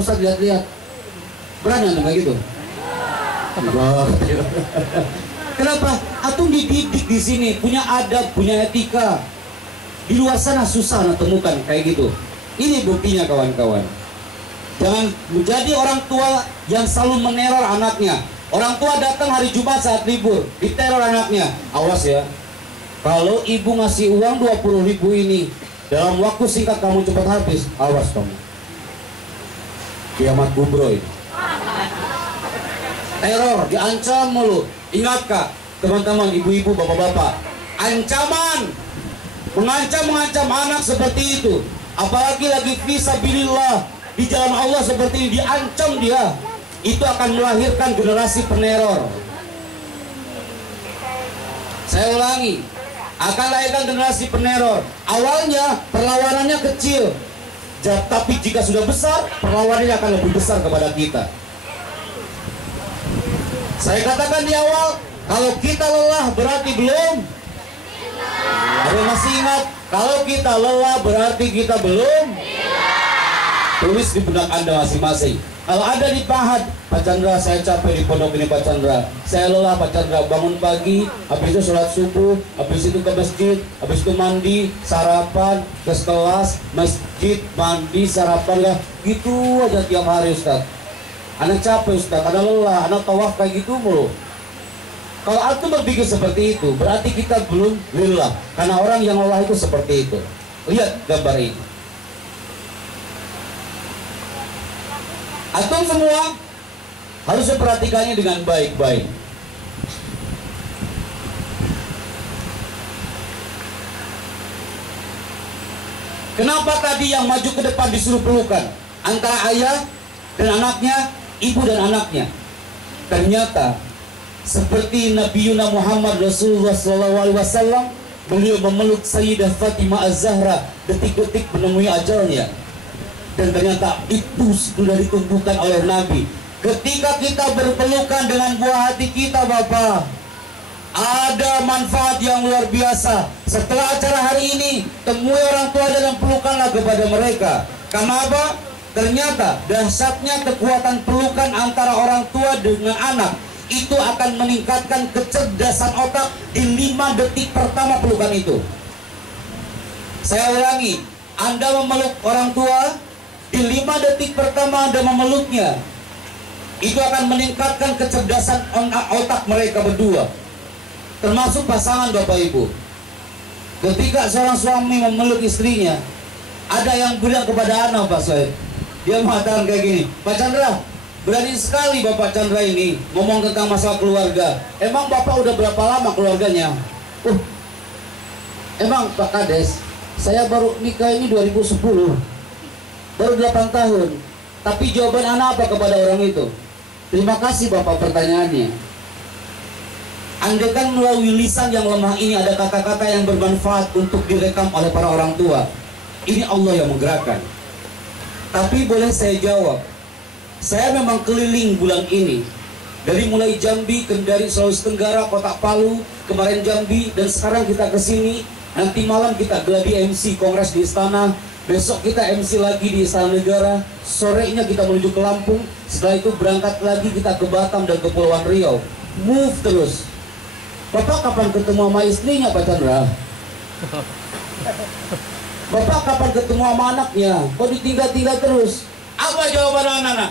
Ustaz lihat-lihat. Berani anda kayak gitu? Enggak. Kenapa? Atung dididik di sini, punya adab, punya etika. Di luar sana susah anda temukan kayak gitu. Ini buktinya kawan-kawan. Jangan menjadi orang tua yang selalu meneror anaknya. Orang tua datang hari Jumat saat libur, diteror anaknya. Awas ya, kalau ibu ngasih uang 20.000 ini, dalam waktu singkat kamu cepat habis, awas kamu. Kiamat kubro ini. Teror, diancam mulu. Ingat kak, teman-teman, ibu-ibu, bapak-bapak, ancaman, mengancam anak seperti itu, apalagi lagi fisabilillah di jalan Allah seperti ini, diancam dia, itu akan melahirkan generasi peneror. Saya ulangi, akan lahirkan generasi peneror. Awalnya perlawanannya kecil, tapi jika sudah besar, perlawanannya akan lebih besar kepada kita. Saya katakan di awal, kalau kita lelah berarti belum. Ada masih ingat, kalau kita lelah berarti kita belum. Tulis di benak Anda masing-masing. Kalau ada di Pahat, Pak Chandra, saya capek di pondok ini Pak Chandra, saya lelah Pak Chandra, bangun pagi, habis itu sholat subuh, habis itu ke masjid, habis itu mandi, sarapan, ke kelas, masjid, mandi, sarapan, lah gitu aja tiap hari Ustaz. Anak capek Ustaz, anak lelah, anak tawaf kayak gitu mulu. Kalau antum berpikir seperti itu, berarti kita belum lillah. Karena orang yang lelah itu seperti itu. Lihat gambar ini. Antum semua harus memperhatikannya dengan baik-baik. Kenapa tadi yang maju ke depan disuruh pelukan? Antara ayah dan anaknya, ibu dan anaknya. Ternyata seperti Nabi Muhammad Rasulullah SAW, beliau memeluk Sayyidah Fatimah Az-Zahra detik-detik menemui ajalnya. Dan ternyata itu sudah ditumbuhkan oleh Nabi. Ketika kita berpelukan dengan buah hati kita Bapak, ada manfaat yang luar biasa. Setelah acara hari ini, temui orang tua dan pelukanlah kepada mereka. Karena apa? Ternyata dahsyatnya kekuatan pelukan antara orang tua dengan anak itu akan meningkatkan kecerdasan otak di 5 detik pertama pelukan itu. Saya ulangi, Anda memeluk orang tua, di 5 detik pertama Anda memeluknya, itu akan meningkatkan kecerdasan otak mereka berdua, termasuk pasangan Bapak Ibu. Ketika seorang suami memeluk istrinya, ada yang bilang kepada anak Pak Soeb, dia mengatakan kayak gini, Pak Chandra, berani sekali Bapak Chandra ini ngomong tentang masalah keluarga. Emang Bapak udah berapa lama keluarganya? Emang Pak Kades, saya baru nikah ini 2010, baru 8 tahun. Tapi jawaban anak apa kepada orang itu? Terima kasih Bapak pertanyaannya. Andaikan melalui lisan yang lemah ini ada kata-kata yang bermanfaat untuk direkam oleh para orang tua, ini Allah yang menggerakkan. Tapi boleh saya jawab, saya memang keliling bulan ini, dari mulai Jambi, Kendari, Sulawesi Tenggara, Kota Palu, kemarin Jambi, dan sekarang kita ke sini. Nanti malam kita geladi MC Kongres di Istana, besok kita MC lagi di Istana Negara, sorenya kita menuju ke Lampung, setelah itu berangkat lagi kita ke Batam dan Kepulauan Riau. Move terus. Bapak kapan ketemu sama istrinya Pak Chandra? Bapak kapan ketemu sama anaknya? Kok ditinggal-tinggal terus? Apa jawaban anak-anak?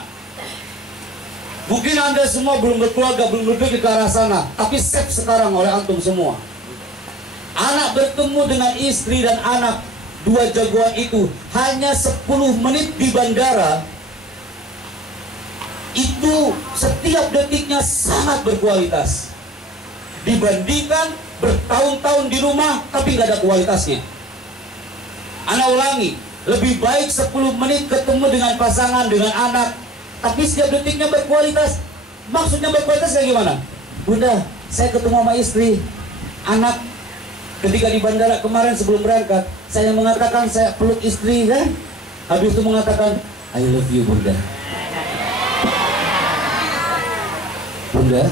Mungkin Anda semua belum berkeluarga, belum berpikir ke arah sana, tapi save sekarang oleh antum semua. Anak bertemu dengan istri dan anak, 2 jagoan itu hanya 10 menit di bandara, itu setiap detiknya sangat berkualitas dibandingkan bertahun-tahun di rumah tapi nggak ada kualitasnya. Anak ulangi, lebih baik 10 menit ketemu dengan pasangan, dengan anak, tapi setiap detiknya berkualitas. Maksudnya berkualitas kayak gimana? Bunda, saya ketemu sama istri, anak, ketika di bandara kemarin sebelum berangkat, saya mengatakan saya peluk istri kan? Habis itu mengatakan I love you Bunda. Bunda,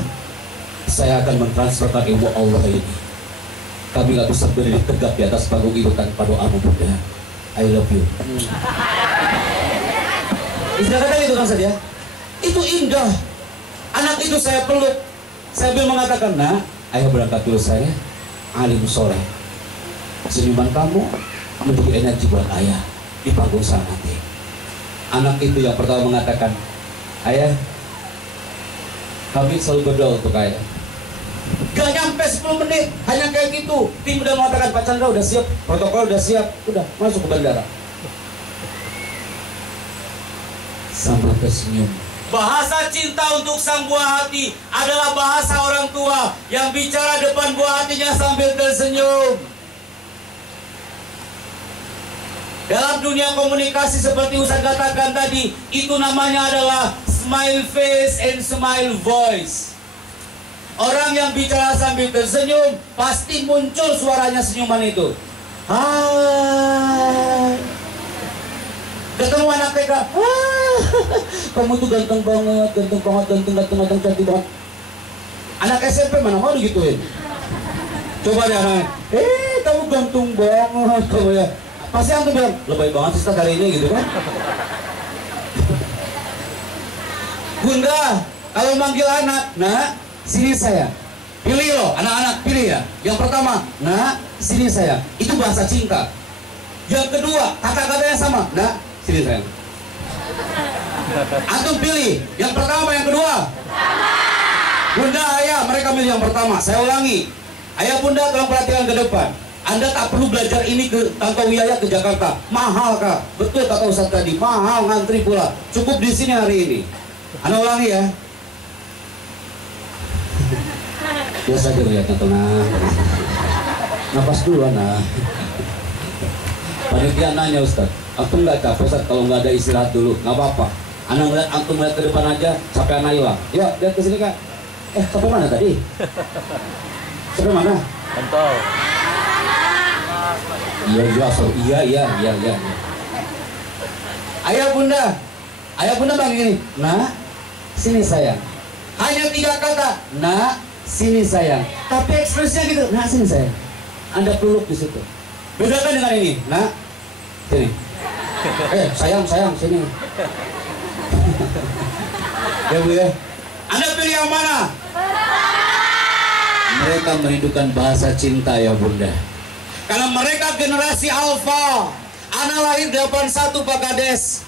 saya akan mentransferkan ilmu Allah ini. Kami gak bisa berdiri tegak di atas panggung itu tanpa doamu Bunda. I love you. Istilah kata gitu kan saja. Itu indah. Anak itu saya peluk sambil mengatakan, nah, ayah berangkat dulu saya, alim soleh. Senyuman kamu menjadi energi buat ayah di panggung sana nanti. Anak itu yang pertama mengatakan, ayah, kami selalu berdoa untuk ayah. Gak nyampe 10 menit, hanya kayak gitu. Tim udah mengatakan, Pak Chandra udah siap, protokol udah siap, udah masuk ke bandara. Sambil tersenyum. Bahasa cinta untuk sang buah hati adalah bahasa orang tua yang bicara depan buah hatinya sambil tersenyum. Dalam dunia komunikasi seperti Ustaz katakan tadi, itu namanya adalah smile face and smile voice. Orang yang bicara sambil tersenyum pasti muncul suaranya senyuman itu. Hai. Ketemu anak TK, kamu tuh ganteng banget, ganteng, cantik banget. Anak SMP mana mau digituin? Coba deh anak, kamu ganteng banget, kamu ya. Pasti antum bilang, lebay banget sih kali ini gitu kan. Bunda, kalau manggil anak, nah, sini saya. Pilih loh, anak-anak pilih ya. Yang pertama, nah, sini saya. Itu bahasa cinta. Yang kedua, kata-katanya sama, nah, sini saya. Antum pilih, yang pertama, yang kedua. Bunda, ayah, mereka milih yang pertama. Saya ulangi, ayah bunda tolong perhatikan ke depan. Anda tak perlu belajar ini ke Tantowi Yaya ke Jakarta. Mahal kak, betul kata Ustaz tadi, mahal ngantri pula. Cukup di sini hari ini. Anda ulangi ya. Biasa aja lihatnya tenang. Napas dulu anak. Panitia nanya Ustaz, antum nggak capek Ustaz kalau nggak ada istirahat dulu? Nggak apa-apa. Anak ngeliat antum lihat ke depan aja, sampai anak hilang. Yuk lihat ke sini kak. Sampai mana tadi? Sampai mana? Pentol. Iya. Ayah bunda bang ini. Nah, sini sayang. Hanya 3 kata. Nah, sini sayang. Tapi ekspresinya gitu. Nah, sini sayang. Anda peluk di situ. Bedakan dengan ini. Nah, sini. Sayang, sini. Ya bu ya. Anda pilih yang mana? Mereka merindukan bahasa cinta ya bunda. Karena mereka generasi alfa. Anak lahir 81 Pak Kades.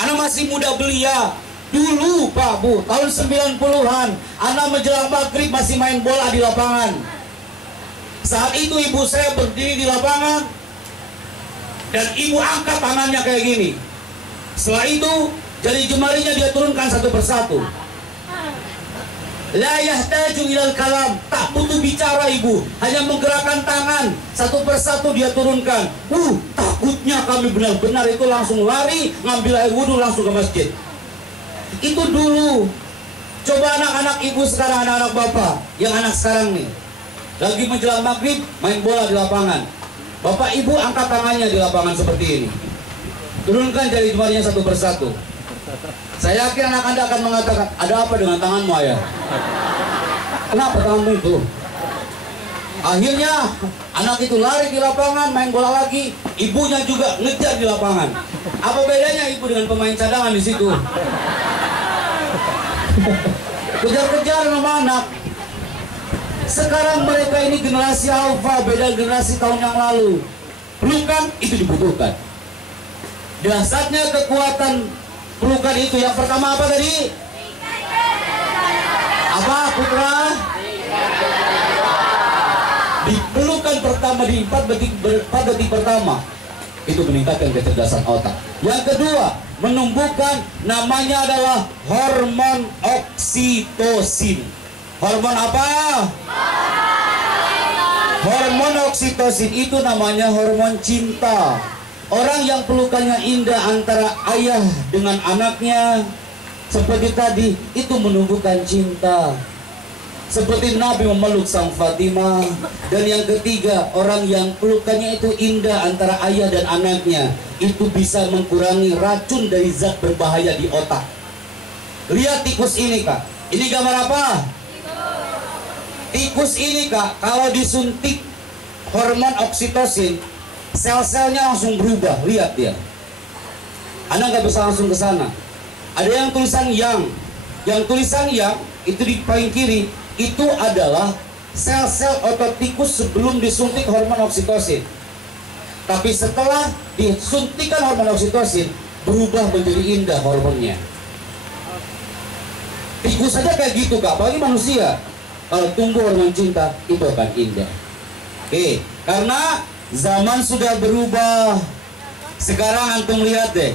Anak masih muda belia. Dulu Pak Bu, tahun 90-an, anak menjelang maghrib masih main bola di lapangan. Saat itu ibu saya berdiri di lapangan dan ibu angkat tangannya kayak gini. Setelah itu, jari jemarinya dia turunkan satu persatu. La yahtaju ilal kalam, tak butuh bicara ibu, hanya menggerakkan tangan satu persatu dia turunkan. Takutnya kami benar-benar itu langsung lari ngambil air wudhu langsung ke masjid. Itu dulu. Coba anak-anak ibu sekarang, anak-anak bapak yang anak sekarang nih lagi menjelang maghrib main bola di lapangan. Bapak ibu angkat tangannya di lapangan seperti ini, turunkan jari jemarinya satu persatu. Saya yakin anak Anda akan mengatakan, ada apa dengan tanganmu ayah? Kenapa tanganmu itu? Akhirnya anak itu lari di lapangan, main bola lagi. Ibunya juga ngejar di lapangan. Apa bedanya ibu dengan pemain cadangan di situ? Kejar-kejar sama anak. Sekarang mereka ini generasi alfa, beda generasi tahun yang lalu. Pelukan itu dibutuhkan. Dasarnya kekuatan pelukan itu yang pertama apa tadi? Apa putra? Dipelukan pertama di 4 detik pertama itu meningkatkan kecerdasan otak. Yang kedua, menumbuhkan namanya adalah hormon oksitosin. Hormon apa? Hormon oksitosin itu namanya hormon cinta. Orang yang pelukannya indah antara ayah dengan anaknya seperti tadi itu menumbuhkan cinta. Seperti Nabi memeluk sang Fatimah. Dan yang ketiga, orang yang pelukannya itu indah antara ayah dan anaknya, itu bisa mengurangi racun dari zat berbahaya di otak. Lihat tikus ini kak. Ini gambar apa? Tikus ini kak, kalau disuntik hormon oksitosin, sel-selnya langsung berubah. Lihat dia. Anda nggak bisa langsung ke sana. Ada yang tulisan yang tulisan yang itu di paling kiri itu adalah sel-sel otot tikus sebelum disuntik hormon oksitosin. Tapi setelah disuntikan hormon oksitosin, berubah menjadi indah hormonnya. Tikus saja kayak gitu Kak, apalagi manusia. Kalau tumbuh hormon cinta, itu akan indah. Oke, karena zaman sudah berubah. Sekarang antum lihat deh,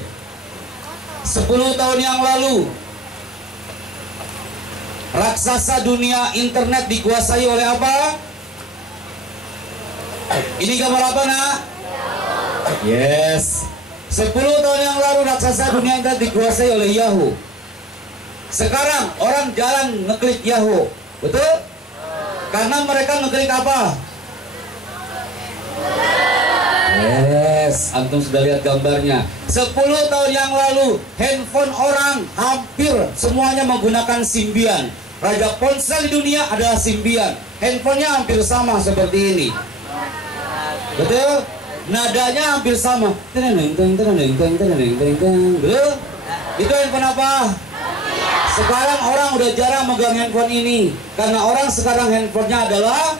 10 tahun yang lalu raksasa dunia internet dikuasai oleh apa? Ini gambar apa nak? Yes. 10 tahun yang lalu raksasa dunia internet dikuasai oleh Yahoo. Sekarang orang jalan ngeklik Yahoo, betul? Karena mereka ngeklik apa? Yes, antum sudah lihat gambarnya. 10 tahun yang lalu handphone orang hampir semuanya menggunakan Symbian. Raja ponsel di dunia adalah Symbian. Handphonenya hampir sama seperti ini. Betul? Nadanya hampir sama. Betul? Itu handphone apa? Sekarang orang udah jarang megang handphone ini karena orang sekarang handphonenya adalah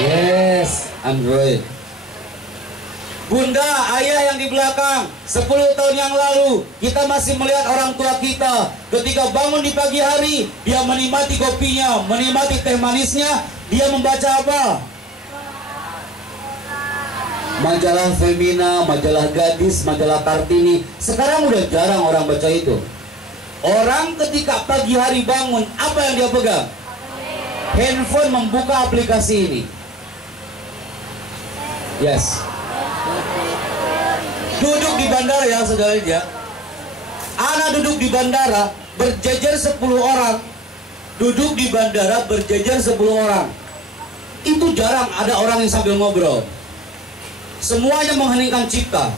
yes, Android. Bunda, ayah yang di belakang, 10 tahun yang lalu kita masih melihat orang tua kita ketika bangun di pagi hari, dia menikmati kopinya, menikmati teh manisnya, dia membaca apa? Majalah Femina, majalah Gadis, majalah Kartini. Sekarang udah jarang orang baca itu. Orang ketika pagi hari bangun, apa yang dia pegang? Handphone, membuka aplikasi ini. Yes. Duduk di bandara ya saudara ya. Anak duduk di bandara berjejer 10 orang. Duduk di bandara berjejer 10 orang. Itu jarang ada orang yang sambil ngobrol. Semuanya mengheningkan cipta.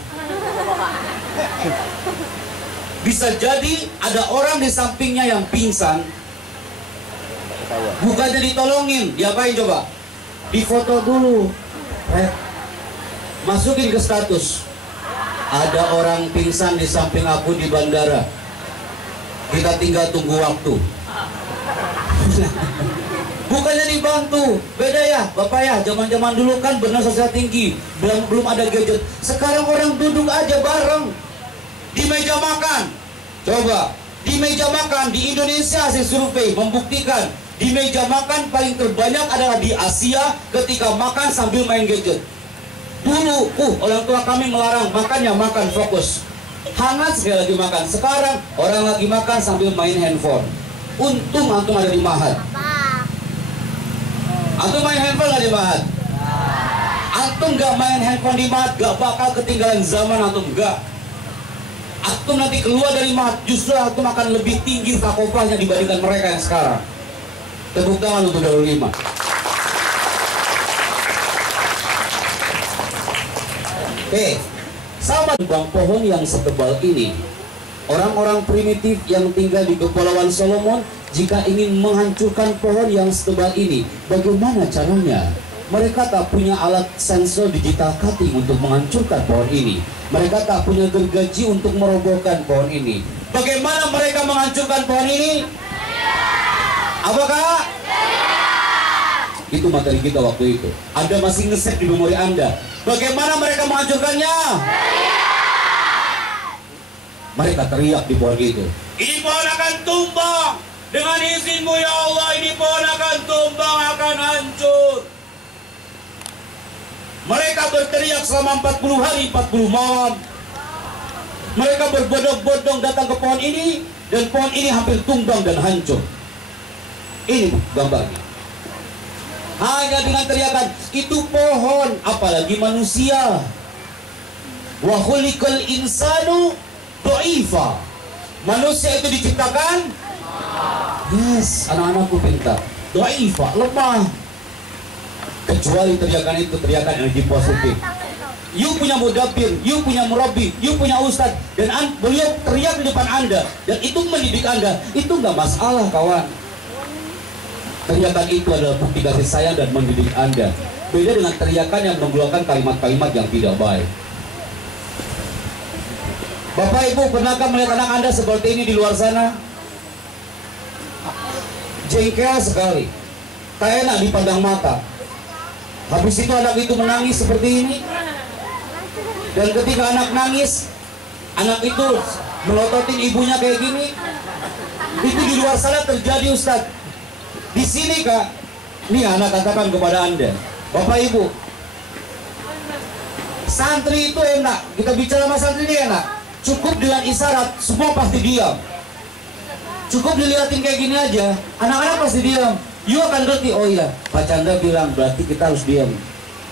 Bisa jadi ada orang di sampingnya yang pingsan. Bukannya ditolongin, diapain coba? Difoto dulu. Masukin ke status. Ada orang pingsan di samping aku di bandara. Kita tinggal tunggu waktu. Bukannya dibantu. Beda ya Bapak ya, zaman-zaman dulu kan benar sosial tinggi, belum ada gadget. Sekarang orang duduk aja bareng di meja makan. Coba, di meja makan di Indonesia hasil survei membuktikan di meja makan paling terbanyak adalah di Asia ketika makan sambil main gadget. Dulu, orang tua kami melarang makannya makan fokus. Hangat sekali lagi makan. Sekarang orang lagi makan sambil main handphone. Untung antum ada di Mahat. Antum main handphone gak di Mahat? Antum gak main handphone di Mahat gak bakal ketinggalan zaman antum, gak. Antum nanti keluar dari Mahat justru antum akan lebih tinggi takofahnya dibandingkan mereka yang sekarang. Tepuk tangan untuk Darul Iman. Sama bang pohon yang setebal ini. Orang-orang primitif yang tinggal di Kepulauan Solomon jika ingin menghancurkan pohon yang setebal ini, bagaimana caranya? Mereka tak punya alat sensor digital cutting untuk menghancurkan pohon ini. Mereka tak punya gergaji untuk merobohkan pohon ini. Bagaimana mereka menghancurkan pohon ini? Apakah? Itu materi kita waktu itu. Anda masih nge-save di memori Anda. Bagaimana mereka menghancurkannya? Mereka teriak di pohon itu. Ini pohon akan tumbang. Dengan izinmu ya Allah, ini pohon akan tumbang, akan hancur. Mereka berteriak selama 40 hari, 40 malam. Mereka berbodong-bodong datang ke pohon ini, dan pohon ini hampir tumbang dan hancur. Ini gambarnya. Hanya dengan teriakan, itu pohon, apalagi manusia. Wa khuliqal insanu dha'ifa. Manusia itu diciptakan yes, anak-anakku pintar. Dha'ifa, lemah. Kecuali teriakan itu teriakan energi positif. You punya mudabir, you punya murabi, you punya ustadz, dan beliau teriak di depan Anda, dan itu mendidik Anda. Itu nggak masalah kawan. Teriakan itu adalah bukti kasih sayang dan mendidik Anda. Beda dengan teriakan yang mengeluarkan kalimat-kalimat yang tidak baik. Bapak Ibu, pernahkah melihat anak Anda seperti ini di luar sana? Jengkel sekali, tak enak dipandang mata. Habis itu anak itu menangis seperti ini. Dan ketika anak nangis, anak itu melototin ibunya kayak gini. Itu di luar sana terjadi, Ustadz. Di sini Kak, ini anak katakan kepada Anda, Bapak Ibu, santri itu enak. Kita bicara sama santri ini enak. Cukup dengan isyarat, semua pasti diam. Cukup dilihatin kayak gini aja, anak-anak pasti diam. You akan ngerti, oh iya, Pak Chandra bilang berarti kita harus diam.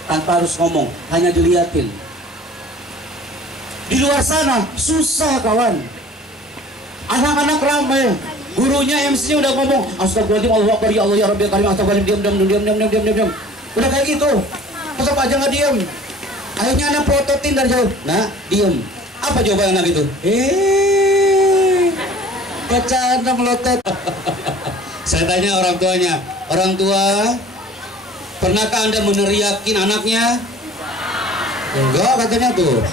Tanpa harus ngomong, hanya dilihatin. Di luar sana, susah kawan. Anak-anak ramai. Gurunya, MC-nya udah ngomong, astagfirullahaladzim, Allahu Akbar, ya Allah, ya Rabbi, karim, astagfirullahaladzim, diam. Udah kayak gitu, tetap aja nggak diam. Akhirnya anak prototin dari jauh, nah, diam. Apa jawaban anak itu? Pak Chandra melotot. Saya tanya orang tuanya, orang tua, pernahkah Anda meneriakin anaknya? Enggak, katanya tuh.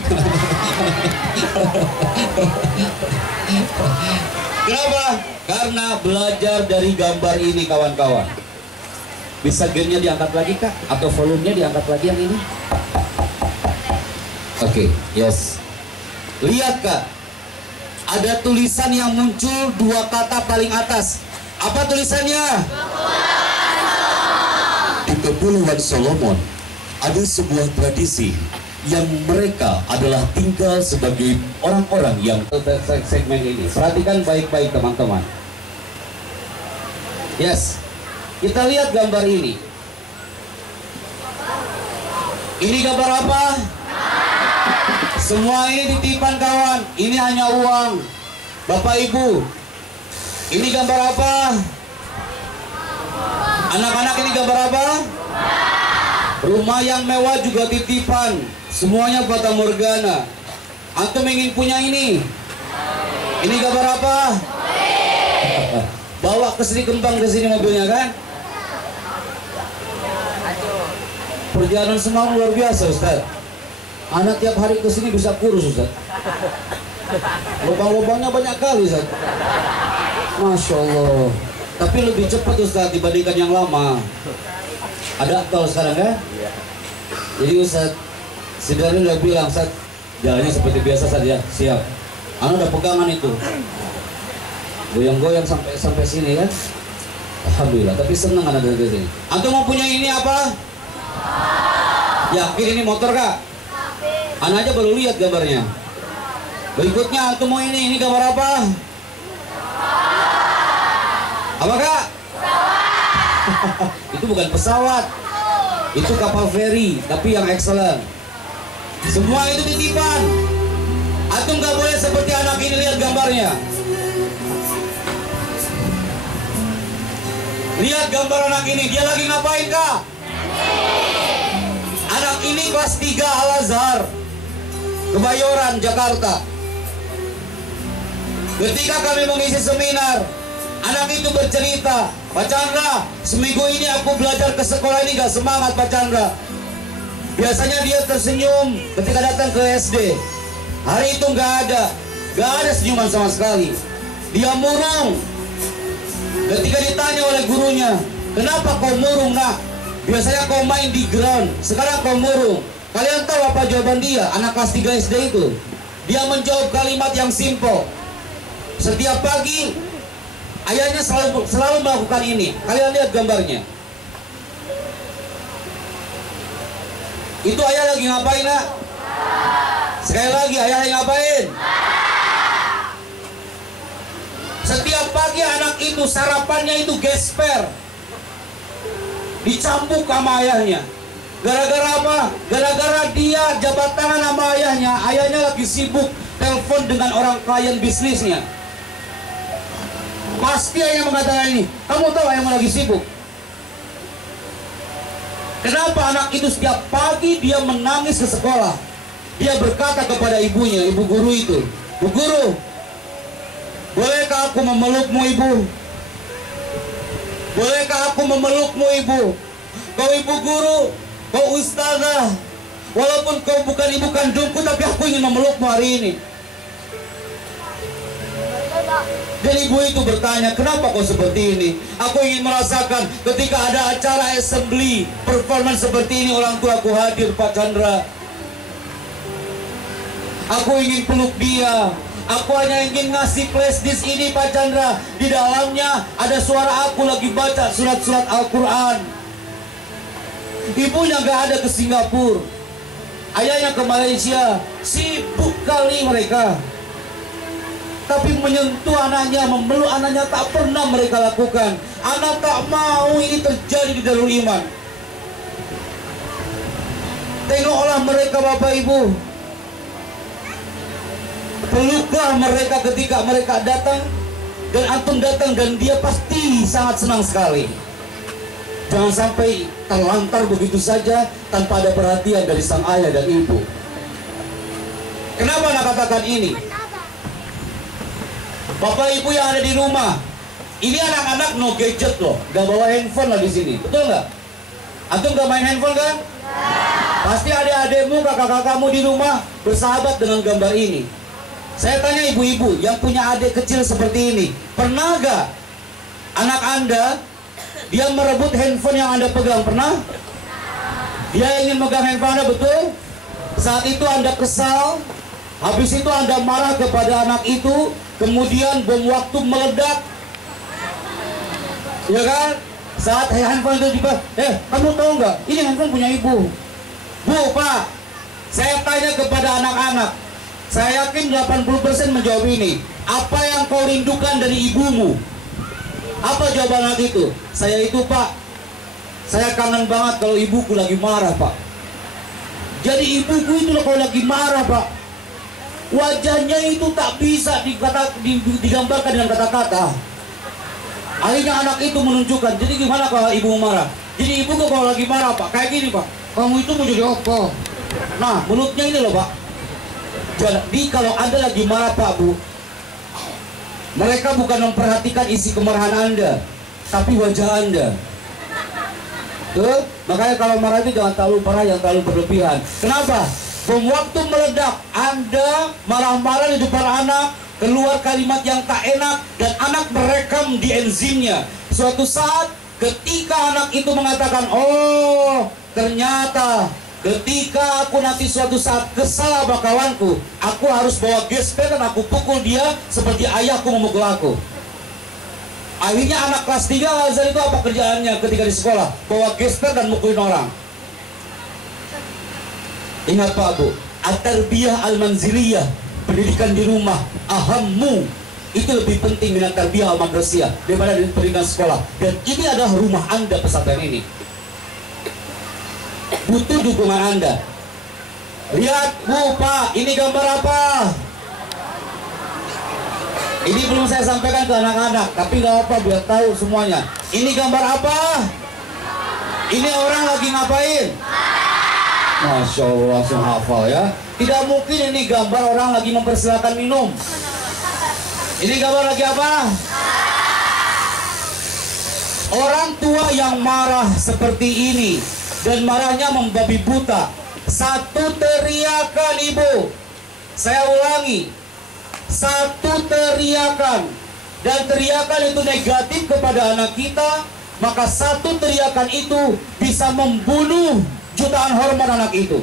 Kenapa? Karena belajar dari gambar ini kawan-kawan. Bisa gainnya diangkat lagi Kak? Atau volumenya diangkat lagi yang ini? Oke, yes. Lihat Kak, ada tulisan yang muncul dua kata paling atas. Apa tulisannya? Di Kepulauan Solomon ada sebuah tradisi yang mereka adalah tinggal sebagai orang-orang yang segmen ini. Perhatikan baik-baik teman-teman. Yes, kita lihat gambar ini. Ini gambar apa? Semua ini titipan kawan. Ini hanya uang. Bapak Ibu, ini gambar apa? Anak-anak, ini gambar apa? Rumah yang mewah juga titipan. Semuanya fata morgana. Antum ingin punya ini? Ini gambar apa? Bawa ke sini, kembang ke sini mobilnya kan? Perjalanan semalam luar biasa Ustaz. Anak tiap hari ke sini bisa kurus Ustaz. Lubang-lubangnya banyak kali Ustaz. Masya Allah. Tapi lebih cepat Ustaz dibandingkan yang lama. Ada tol sekarang kan? Jadi Ustaz Sidarin udah bilang, Ustaz, jalannya seperti biasa saja. Siap. Anak udah pegangan itu. Goyang-goyang sampai sini kan? Alhamdulillah. Tapi seneng anak dari sini. Antum mau punya ini apa? Yakin ini motor Kak? Anak aja baru lihat gambarnya. Berikutnya antum mau ini gambar apa? Apa Kak? Itu bukan pesawat. Itu kapal feri, tapi yang excellent. Semua itu titipan. Antum gak boleh seperti anak ini, lihat gambarnya. Lihat gambar anak ini, dia lagi ngapain Kak? Anak ini kelas 3 Al-Azhar, Kebayoran, Jakarta. Ketika kami mengisi seminar, anak itu bercerita, Pak Chandra, seminggu ini aku belajar ke sekolah ini gak semangat Pak Chandra. Biasanya dia tersenyum ketika datang ke SD. Hari itu gak ada senyuman sama sekali. Dia murung. Ketika ditanya oleh gurunya, kenapa kau murung nak? Biasanya kau main di ground, sekarang kau murung. Kalian tahu apa jawaban dia? Anak kelas 3 SD itu. Dia menjawab kalimat yang simpel. Setiap pagi ayahnya selalu melakukan ini. Kalian lihat gambarnya. Itu ayah lagi ngapain nak? Sekali lagi, ayah lagi ngapain? Setiap pagi anak itu sarapannya itu gesper, dicambuk sama ayahnya. Gara-gara apa? Gara-gara dia jabat tangan sama ayahnya. Ayahnya lagi sibuk telepon dengan orang klien bisnisnya. Pasti ayah mengatakan ini. Kamu tahu ayahmu lagi sibuk. Kenapa anak itu setiap pagi dia menangis ke sekolah? Dia berkata kepada ibunya, ibu guru itu, Bu guru, bolehkah aku memelukmu ibu? Bolehkah aku memelukmu ibu? Kau ibu guru, kau ustazah, walaupun kau bukan ibu kandungku, tapi aku ingin memelukmu hari ini. Dan ibu itu bertanya, kenapa kau seperti ini? Aku ingin merasakan ketika ada acara assembly, performance seperti ini, orang tua aku hadir, Pak Chandra. Aku ingin peluk dia. Aku hanya ingin ngasih flash disk ini, Pak Chandra. Di dalamnya ada suara aku lagi baca surat-surat Al-Quran. Ibunya gak ada ke Singapura, ayahnya ke Malaysia. Sibuk kali mereka. Tapi menyentuh anaknya, memeluk anaknya tak pernah mereka lakukan. Anak tak mau ini terjadi di Darul Iman. Tengoklah mereka Bapak Ibu. Peluklah mereka ketika mereka datang. Dan antum datang dan dia pasti sangat senang sekali. Jangan sampai terlantar begitu saja tanpa ada perhatian dari sang ayah dan ibu. Kenapa anak katakan ini? Bapak ibu yang ada di rumah, ini anak-anak no gadget loh, gak bawa handphone lah di sini, betul nggak? Antum gak main handphone kan? Pasti adik-adikmu, kakak-kakakmu di rumah bersahabat dengan gambar ini. Saya tanya ibu-ibu yang punya adik kecil seperti ini, pernah gak anak anda dia merebut handphone yang anda pegang? Pernah? Dia ingin megang handphone anda, betul? Saat itu anda kesal, habis itu anda marah kepada anak itu. Kemudian bom waktu meledak, ya kan? Saat handphone itu kamu tahu nggak? Ini handphone punya ibu. Bu, Pak, saya tanya kepada anak-anak, saya yakin 80% menjawab ini. Apa yang kau rindukan dari ibumu? Apa jawaban anak itu? Saya itu, Pak, saya kangen banget kalau ibuku lagi marah, Pak. Jadi ibuku itu kalau lagi marah, Pak, wajahnya itu tak bisa digambarkan dengan kata-kata. Akhirnya anak itu menunjukkan. Jadi gimana kalau ibu marah? Jadi ibu kalau lagi marah, Pak, kayak gini, Pak. Kamu itu mau jadi apa? Nah, mulutnya ini loh, Pak. Jadi kalau Anda lagi marah, Pak, Bu, mereka bukan memperhatikan isi kemarahan Anda, tapi wajah Anda. Tuh, makanya kalau marah itu jangan terlalu parah, jangan terlalu berlebihan. Kenapa? Bom waktu meledak, Anda marah-marah di depan anak, keluar kalimat yang tak enak, dan anak merekam di enzimnya. Suatu saat ketika anak itu mengatakan, oh ternyata ketika aku nanti suatu saat kesal sama kawanku, aku harus bawa gesper dan aku pukul dia seperti ayahku memukul aku. Akhirnya anak kelas 3 Azhar itu apa kerjaannya ketika di sekolah? Bawa gesper dan mukulin orang. Ingat Pak Bu, at-tarbiyah al-manziliyah, pendidikan di rumah, ahammu, itu lebih penting dengan tarbiyah al-madrasiyah daripada pendidikan sekolah. Dan ini adalah rumah Anda, pesantren ini. Butuh dukungan Anda. Lihat Bu, Pak, ini gambar apa? Ini belum saya sampaikan ke anak-anak, tapi nggak apa, biar tahu semuanya. Ini gambar apa? Ini orang lagi ngapain? Masya Allah, langsung hafal ya. Tidak mungkin ini gambar orang lagi mempersilakan minum. Ini gambar lagi apa? Orang tua yang marah seperti ini dan marahnya membabi buta. Satu teriakan ibu. Saya ulangi, satu teriakan, dan teriakan itu negatif kepada anak kita, maka satu teriakan itu bisa membunuh jutaan hormon anak itu.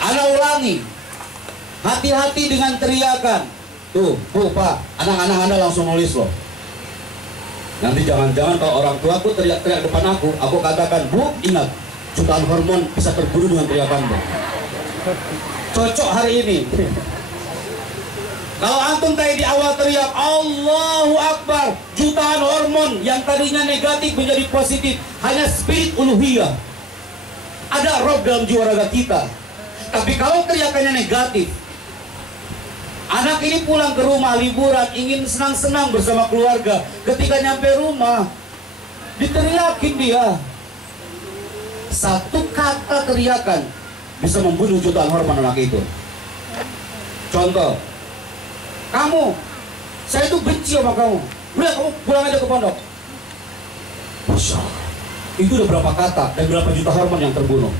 Anak ulangi, hati-hati dengan teriakan. Tuh, Bu, Pak, anak-anak Anda langsung nulis loh. Nanti jangan-jangan kalau orang tua aku teriak-teriak depan aku katakan, Bu, ingat, jutaan hormon bisa terbunuh dengan teriakanmu. Cocok hari ini. Kalau antum tadi di awal teriak Allahu Akbar, jutaan hormon yang tadinya negatif menjadi positif. Hanya spirit uluhiyah, ada roh dalam jiwa raga kita. Tapi kalau teriakannya negatif, anak ini pulang ke rumah liburan, ingin senang-senang bersama keluarga. Ketika nyampe rumah, diteriakin dia. Satu kata teriakan bisa membunuh jutaan hormon anak itu. Contoh, kamu, saya itu benci sama kamu. Udah, kamu pulang aja ke pondok. Masya Allah, itu udah berapa kata dan berapa juta hormon yang terbunuh.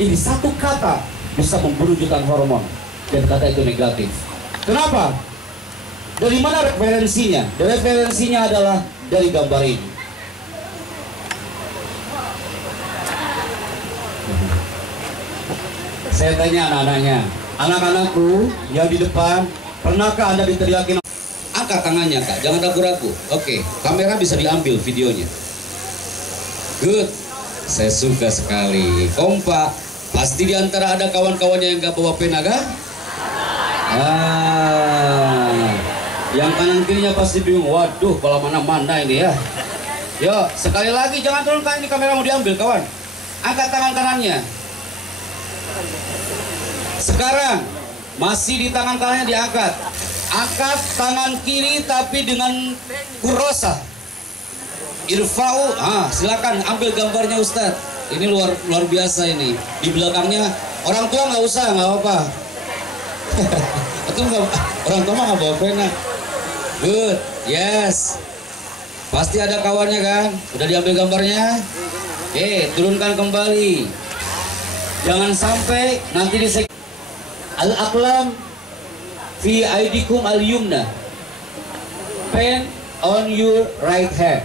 Ini satu kata bisa membunuh jutaan hormon, dan kata itu negatif. Kenapa? Dari mana referensinya? Referensinya adalah dari gambar ini. Saya tanya anak-anaknya, anak-anakku yang di depan, pernahkah Anda diteriakin? Angkat tangannya Kak, jangan ragu-ragu. Oke, kamera bisa diambil videonya. Good, saya suka sekali. Kompak, pasti diantara ada kawan-kawannya yang gak bawa pena kan? Yang kanan kirinya pasti bingung. Waduh, kalau mana-mana ini ya. Yo, sekali lagi jangan turunkan, ini kamera mau diambil kawan. Angkat tangan kanannya. Sekarang masih di tangan kanannya diangkat. Angkat tangan kiri tapi dengan kurosa. Irfa'u. Silakan ambil gambarnya Ustadz. Ini luar biasa ini. Di belakangnya orang tua nggak usah, nggak apa-apa. Itu orang tua nggak bawa pena. Good, yes. Pasti ada kawannya kan? Udah diambil gambarnya? Oke, turunkan kembali. Jangan sampai nanti al-aqlam fi aidikum al-yumna. Pen on your right hand.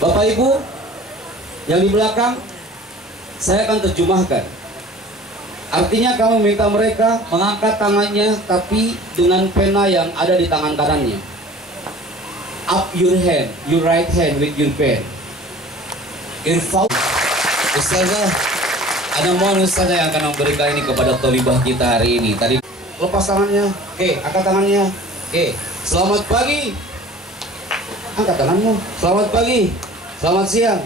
Bapak Ibu yang di belakang, saya akan terjemahkan. Artinya kamu minta mereka mengangkat tangannya tapi dengan pena yang ada di tangan kanannya. Up your hand, your right hand with your pen. Irfau. Ustazah, ada mohon Ustazah yang akan memberikan ini kepada tolibah kita hari ini. Tadi lepas tangannya, oke, angkat tangannya. Oke, selamat pagi. Angkat tanganmu. Selamat pagi. Selamat siang.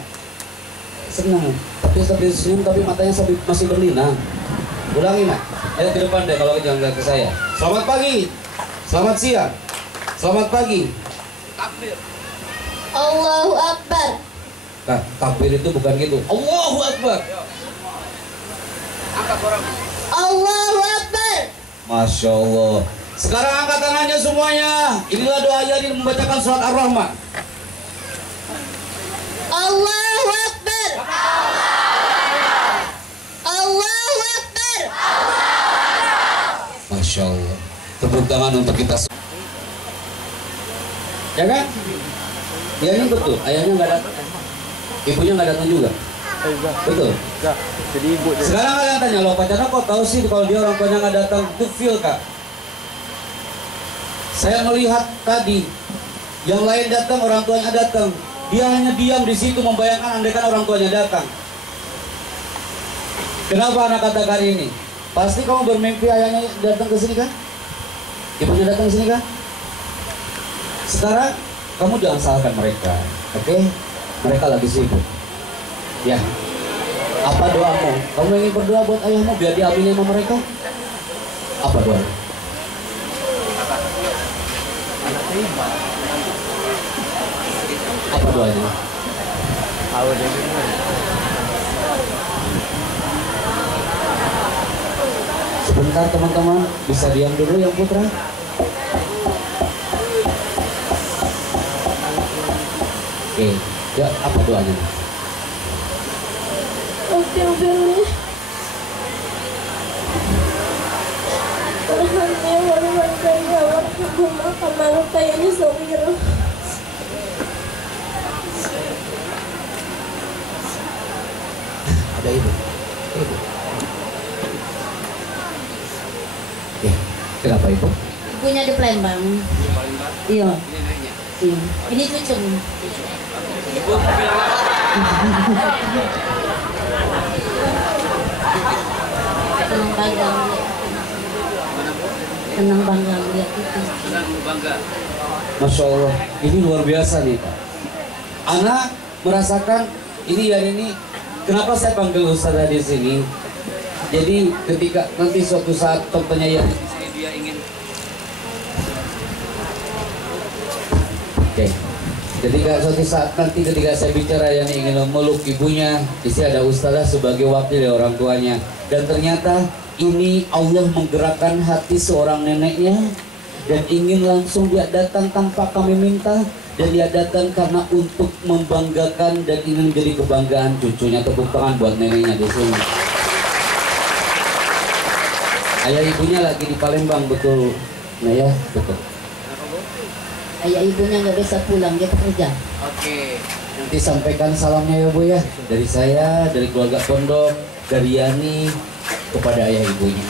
Senang, tapi senyum tapi matanya masih berlinang. Ulangi nak, ayo ke depan deh kalau jangan lihat ke saya. Selamat pagi, selamat siang, selamat pagi. Takbir. Allahu Akbar. Nah, takbir itu bukan gitu. Allahu Akbar. Angkat orang. Allahu Akbar. Masya Allah. Sekarang angkat tangannya semuanya. Inilah doa Yanin membacakan surat Ar-Rahman. Allahu Akbar. Allahu Akbar. Masya Allah. Tepuk tangan untuk kita. Ya kan? Ya ini betul. Ayahnya nggak datang. Ibunya nggak datang juga. Betul. Jadi ibu dia. Sekarang kalian tanya, loh pacarnya kok tahu sih kalau dia orang tuanya nggak datang? Itu feel Kak. Saya melihat tadi yang lain datang, orang tuanya datang. Dia hanya diam di situ membayangkan andaikan orang tuanya datang. Kenapa anak katakan ini? Pasti kamu bermimpi ayahnya datang ke sini kan? Ibunya datang ke sini kan? Sekarang kamu jangan salahkan mereka, oke? Mereka lagi sibuk. Ya. Apa doamu? Kamu ingin berdoa buat ayahmu biar diaminin sama mereka? Apa doa? Apa doanya? Sebentar teman-teman, bisa diam dulu yang putra. Oke, ya apa doanya? Oke, Beli. Alhamdulillah, warahmatullahi wabarakatuh. Ada ibu. Ibu. Oke, kenapa ibu? Ibunya di Palembang. Iya. Iya. Ini cucu. Senang bangga melihat. Senang bangga melihat itu. Senang bangga. Masya Allah, ini luar biasa nih Pak. Anak merasakan ini dan ini. Kenapa saya panggil Ustazah di sini? Jadi ketika nanti suatu saat contohnya yang dia ingin. Oke. Ketika suatu saat nanti ketika saya bicara yang ingin memeluk ibunya, di sini ada Ustazah sebagai wakil dari orang tuanya. Dan ternyata ini Allah menggerakkan hati seorang neneknya dan ingin langsung dia datang tanpa kami minta. Dan dia datang karena untuk membanggakan dan ingin menjadi kebanggaan cucunya. Tepuk tangan buat neneknya di sini. Ayah ibunya lagi di Palembang, betul? Nah ya, betul. Ayah ibunya nggak bisa pulang, dia bekerja. Oke. Nanti sampaikan salamnya ya Bu ya. Dari saya, dari keluarga pondok, dari Yani kepada ayah ibunya.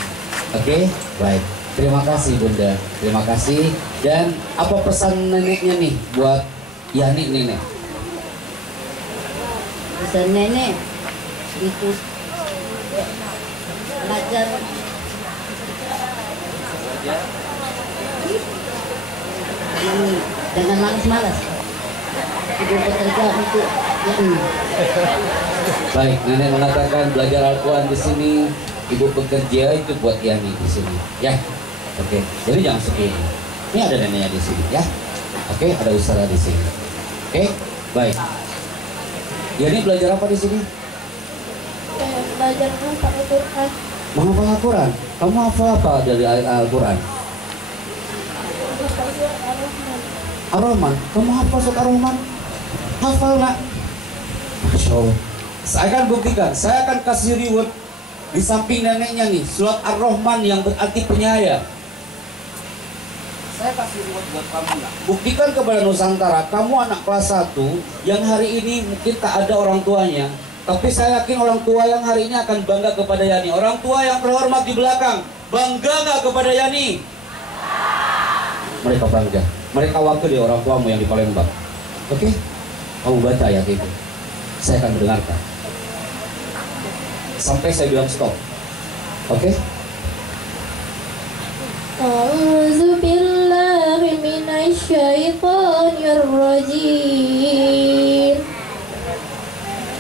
Oke, baik. Terima kasih Bunda. Terima kasih. Dan apa pesan neneknya nih buat Yani nenek? Pesan nenek itu belajar jangan malas-malas. Ibu bekerja untuk Yani. Baik, nenek mengatakan belajar Al-Quran di sini, ibu bekerja itu buat Yani di sini, ya. Oke, jadi jangan sedih. Ini ada neneknya di sini, ya. Oke, ada usaha di sini. Oke, baik. Yani belajar apa di sini? Belajar menghafal Al-Quran. Menghafal Al-Quran. Kamu hafal apa dari Al-Quran? Ar-Rahman. Kamu hafal surat Ar-Rahman? Hafal nak? Masya Allah. Saya akan buktikan. Saya akan kasih reward di samping neneknya nih. Surat Ar-Rahman yang berarti penyayang. Saya kasih reward buat kamu nak. Buktikan kepada Nusantara. Kamu anak kelas 1 yang hari ini mungkin tak ada orang tuanya. Tapi saya yakin orang tua yang hari ini akan bangga kepada Yani. Orang tua yang terhormat di belakang, bangga nggak kepada Yani? Mereka bangga. Mereka wakili orang tuamu yang di Palembang. Oke? Kamu baca ayat itu. Saya akan mendengarkan. Sampai saya bilang stop. Oke? A'udzu billahi minasyaitonir rajim.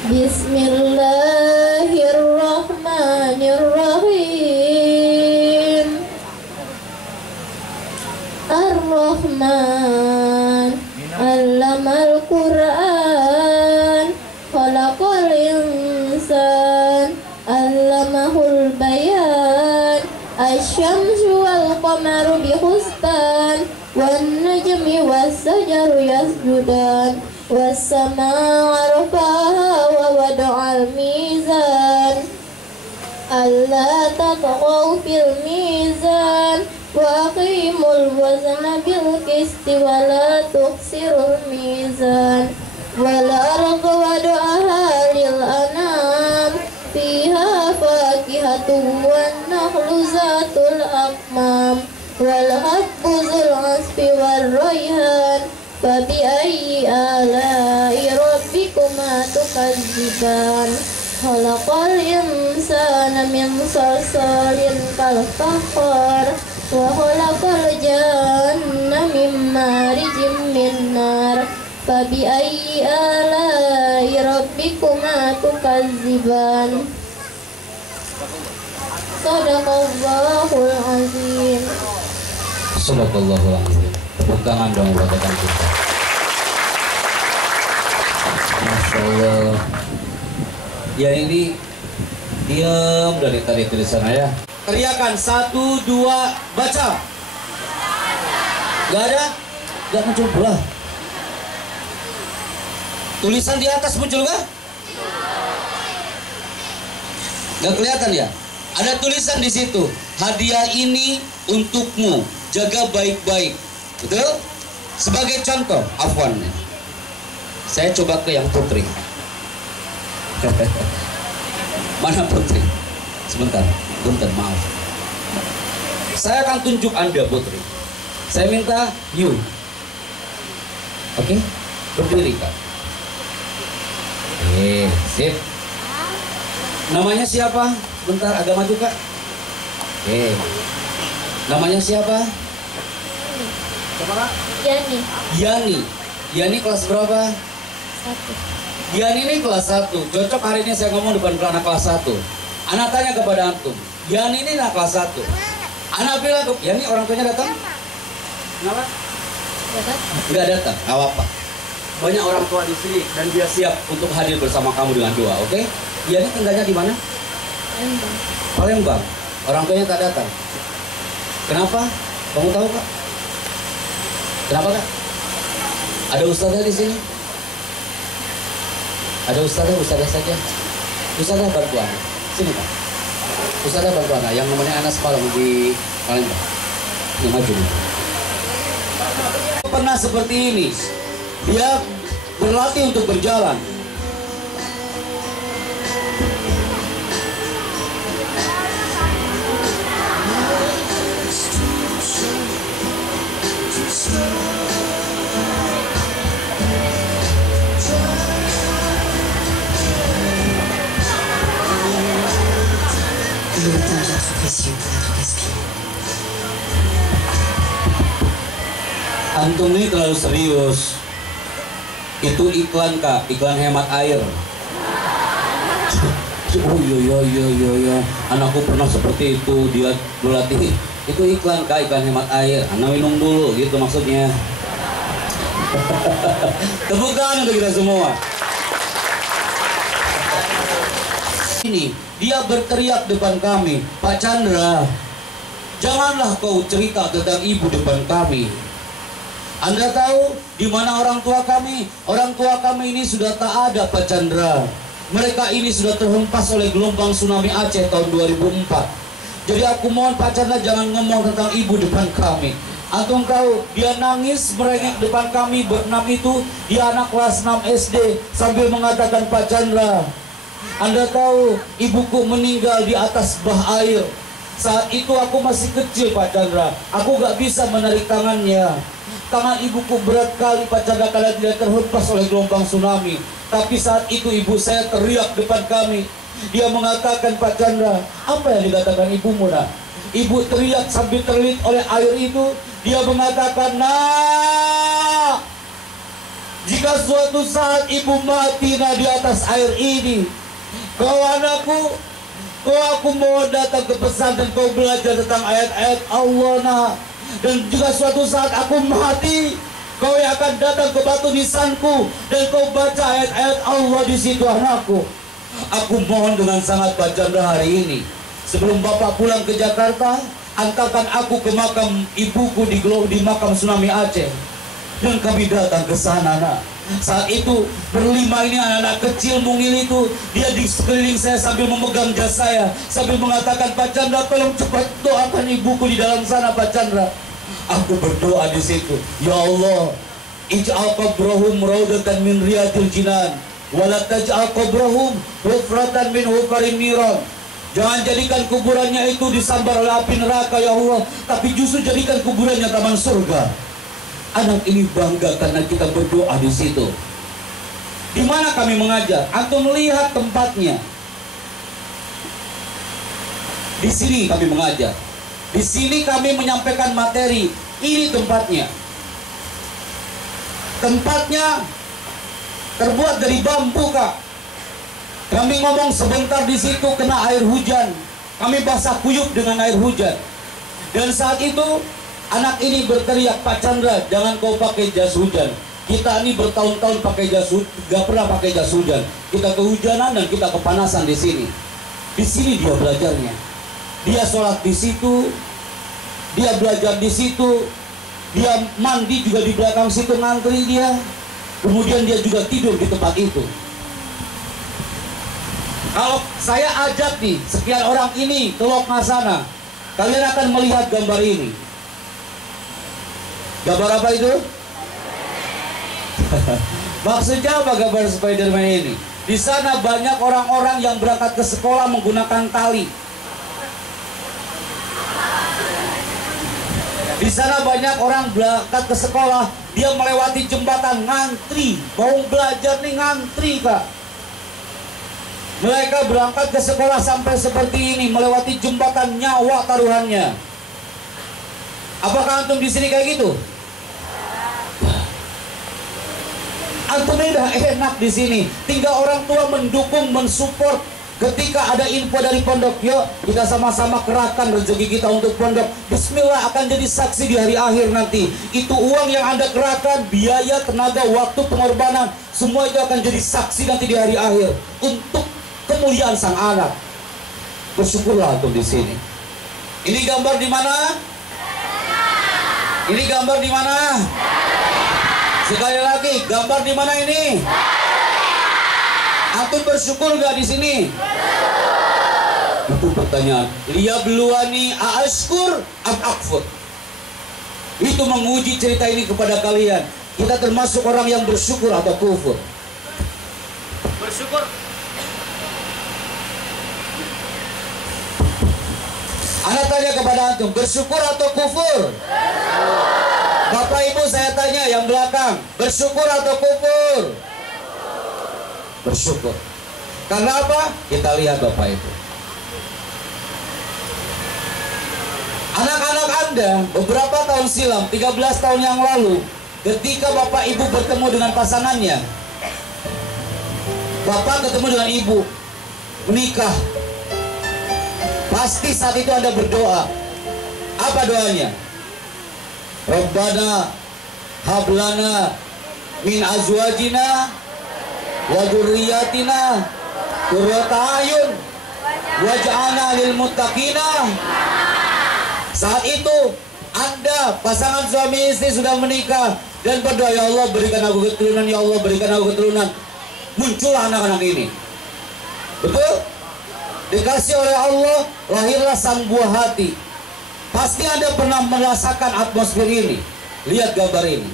Bismillahirrahmanirrahim. Ar-Rahman 'allamal Qur'an, khalaqal insan, 'allamahul bayan. Asy-syamsu wal qamaru bihusban, wan najmi was-sajaru yasjudan, was-samaa'a rafa'aha wa wada'al mizan, alla tatghaw fil mizan, wa aqimul wazna bil qisti wa la tukhsirul mizan, wal arda wada'aha lil anam, fiha fakihatun wan nakhlu zatul akmam, wal habbu zul asfi war rayhan, fabi ayyi ala'i rabbikuma tukadziban. Khalaqal insana min salsalin kal fakhar, wa khalaqal janna min marijin min nar, fabi ayyi ala'i rabbikuma tukadziban. Shadaqallahul azim. Subhanallahul azim. Tepuk tangan dong buat rekan kita. Masya Allah. Ya ini diam dari tadi tulisan ya. Teriakan 1, 2, baca. Gak ada? Gak muncul pula. Tulisan di atas muncul gak? Gak kelihatan ya? Ada tulisan di situ. Hadiah ini untukmu. Jaga baik-baik. Betul? Sebagai contoh, afwan. Saya coba ke yang putri. Mana putri? Sebentar, bentar, maaf. Saya akan tunjuk Anda putri. Saya minta you. Oke? Berdiri Kak. Sip. Namanya siapa? Bentar, agak maju Kak. Namanya siapa? Siapa Kak? Yani. Yani. Yani kelas berapa? 1. Yani ini kelas 1. Cocok hari ini saya ngomong depan anak kelas 1. Anak tanya kepada antum. Yani ini anak kelas 1. Anak bilang, Yani orang tuanya datang? Kenapa? Enggak datang, nggak apa-apa. Banyak orang tua di sini dan dia siap untuk hadir bersama kamu dengan doa, oke? Yani tinggalnya di mana? Palembang. Palembang. Orang tuanya tak datang. Kenapa? Kamu tahu Kak? Kenapa Kak? Ada ustazah di sini? Ada ustazah saja. Ustazah bantu aku. Sini Kak. Ustaz bantu anak yang namanya Anas semalam di Palembang. Yang maju. Pernah seperti ini. Dia berlatih untuk berjalan. Le matin vient sous pression, respire. Antum ini terlalu serius. Itu iklan kak, iklan hemat air. Oh iya, anakku pernah seperti itu, dia berlatih. Itu iklan kak, iklan hemat air. Anak minum dulu, gitu maksudnya. Tepuk tangan untuk kita semua. Ini dia berteriak depan kami, Pak Chandra, janganlah kau cerita tentang ibu depan kami. Anda tahu di mana orang tua kami? Orang tua kami ini sudah tak ada, Pak Chandra. Mereka ini sudah terhempas oleh gelombang tsunami Aceh tahun 2004. Jadi aku mohon Pak Chandra jangan ngomong tentang ibu depan kami. Antum tahu dia nangis merengek depan kami berenam itu, dia anak kelas 6 SD sambil mengatakan, Pak Chandra, Anda tahu ibuku meninggal di atas bah air. Saat itu aku masih kecil Pak Chandra. Aku gak bisa menarik tangannya. Tangan ibuku berat kali Pak Chandra karena dia terhempas oleh gelombang tsunami. Tapi saat itu ibu saya teriak depan kami. Dia mengatakan, Pak Chandra, apa yang dikatakan ibumu nak? Ibu teriak sambil terlilit oleh air itu. Dia mengatakan, nak, jika suatu saat ibu mati nak di atas air ini, kau anakku, aku mohon datang ke pesantren, kau belajar tentang ayat-ayat Allah nak. Dan juga suatu saat aku mati, kau yang akan datang ke batu nisanku dan kau baca ayat-ayat Allah di situ anakku. Aku mohon dengan sangat Pak Chandra hari ini, sebelum Bapak pulang ke Jakarta, antarkan aku ke makam ibuku di makam tsunami Aceh. Dan kami datang ke sana nak. Saat itu berlima ini anak-anak kecil mungil itu, dia di sekeliling saya sambil memegang jas saya, sambil mengatakan, Pak Chandra tolong cepat doakan ibuku di dalam sana Pak Chandra. Aku berdoa di situ, ya Allah, ij'al qabrahum raudatan min riyadil jinan, wala taj'al qabrahum hufratan min hufarin niran. Jangan jadikan kuburannya itu disambar oleh api neraka ya Allah, tapi justru jadikan kuburannya taman surga. Anak ini bangga karena kita berdoa di situ. Di mana kami mengajar? Antum melihat tempatnya. Di sini kami mengajar. Di sini kami menyampaikan materi. Ini tempatnya. Tempatnya terbuat dari bambu kak. Kami ngomong sebentar di situ kena air hujan. Kami basah kuyup dengan air hujan. Dan saat itu anak ini berteriak, Pak Chandra, jangan kau pakai jas hujan. Kita ini bertahun-tahun pakai jas hujan, gak pernah pakai jas hujan. Kita kehujanan dan kita kepanasan di sini. Di sini dia belajarnya. Dia sholat di situ, dia belajar di situ, dia mandi juga di belakang situ ngantri dia. Kemudian dia juga tidur di tempat itu. Kalau saya ajak nih sekian orang ini ke Lokma sana, kalian akan melihat gambar ini. Gambar apa itu? Maksudnya apa gambar Spiderman ini? Di sana banyak orang-orang yang berangkat ke sekolah menggunakan tali. Di sana banyak orang berangkat ke sekolah, dia melewati jembatan ngantri, mau belajar nih ngantri kak. Mereka berangkat ke sekolah sampai seperti ini, melewati jembatan nyawa taruhannya. Apakah antum di sini kayak gitu? Antum udah enak di sini, tinggal orang tua mendukung, mensupport. Ketika ada info dari pondok, yuk kita sama-sama kerahkan rezeki kita untuk pondok. Bismillah akan jadi saksi di hari akhir nanti. Itu uang yang Anda kerahkan, biaya, tenaga, waktu, pengorbanan, semua itu akan jadi saksi nanti di hari akhir untuk kemuliaan sang anak. Bersyukurlah antum di sini. Ini gambar di mana? Ini gambar di mana? Sekali lagi, gambar di mana ini? Antum bersyukur gak di sini? Itu pertanyaan. Liyabluwani aashkur am akfur. Itu menguji cerita ini kepada kalian. Kita termasuk orang yang bersyukur atau kufur? Bersyukur. Anak tanya kepada antum, bersyukur atau kufur? Bapak Ibu saya tanya yang belakang, bersyukur atau kufur? Bersyukur. Karena apa? Kita lihat Bapak Ibu. Anak-anak Anda beberapa tahun silam, 13 tahun yang lalu, ketika Bapak Ibu bertemu dengan pasangannya, Bapak ketemu dengan Ibu, menikah. Pasti saat itu Anda berdoa. Apa doanya? Rabbana hablana min azwajina wa dzurriyyatina qurrata a'yun waj'alna lil muttaqina. Saat itu Anda pasangan suami istri sudah menikah dan berdoa, ya Allah berikan aku keturunan, ya Allah berikan aku keturunan. Muncullah anak-anak ini. Betul? Dikasih oleh Allah, lahirlah sang buah hati. Pasti Anda pernah merasakan atmosfer ini. Lihat gambar ini.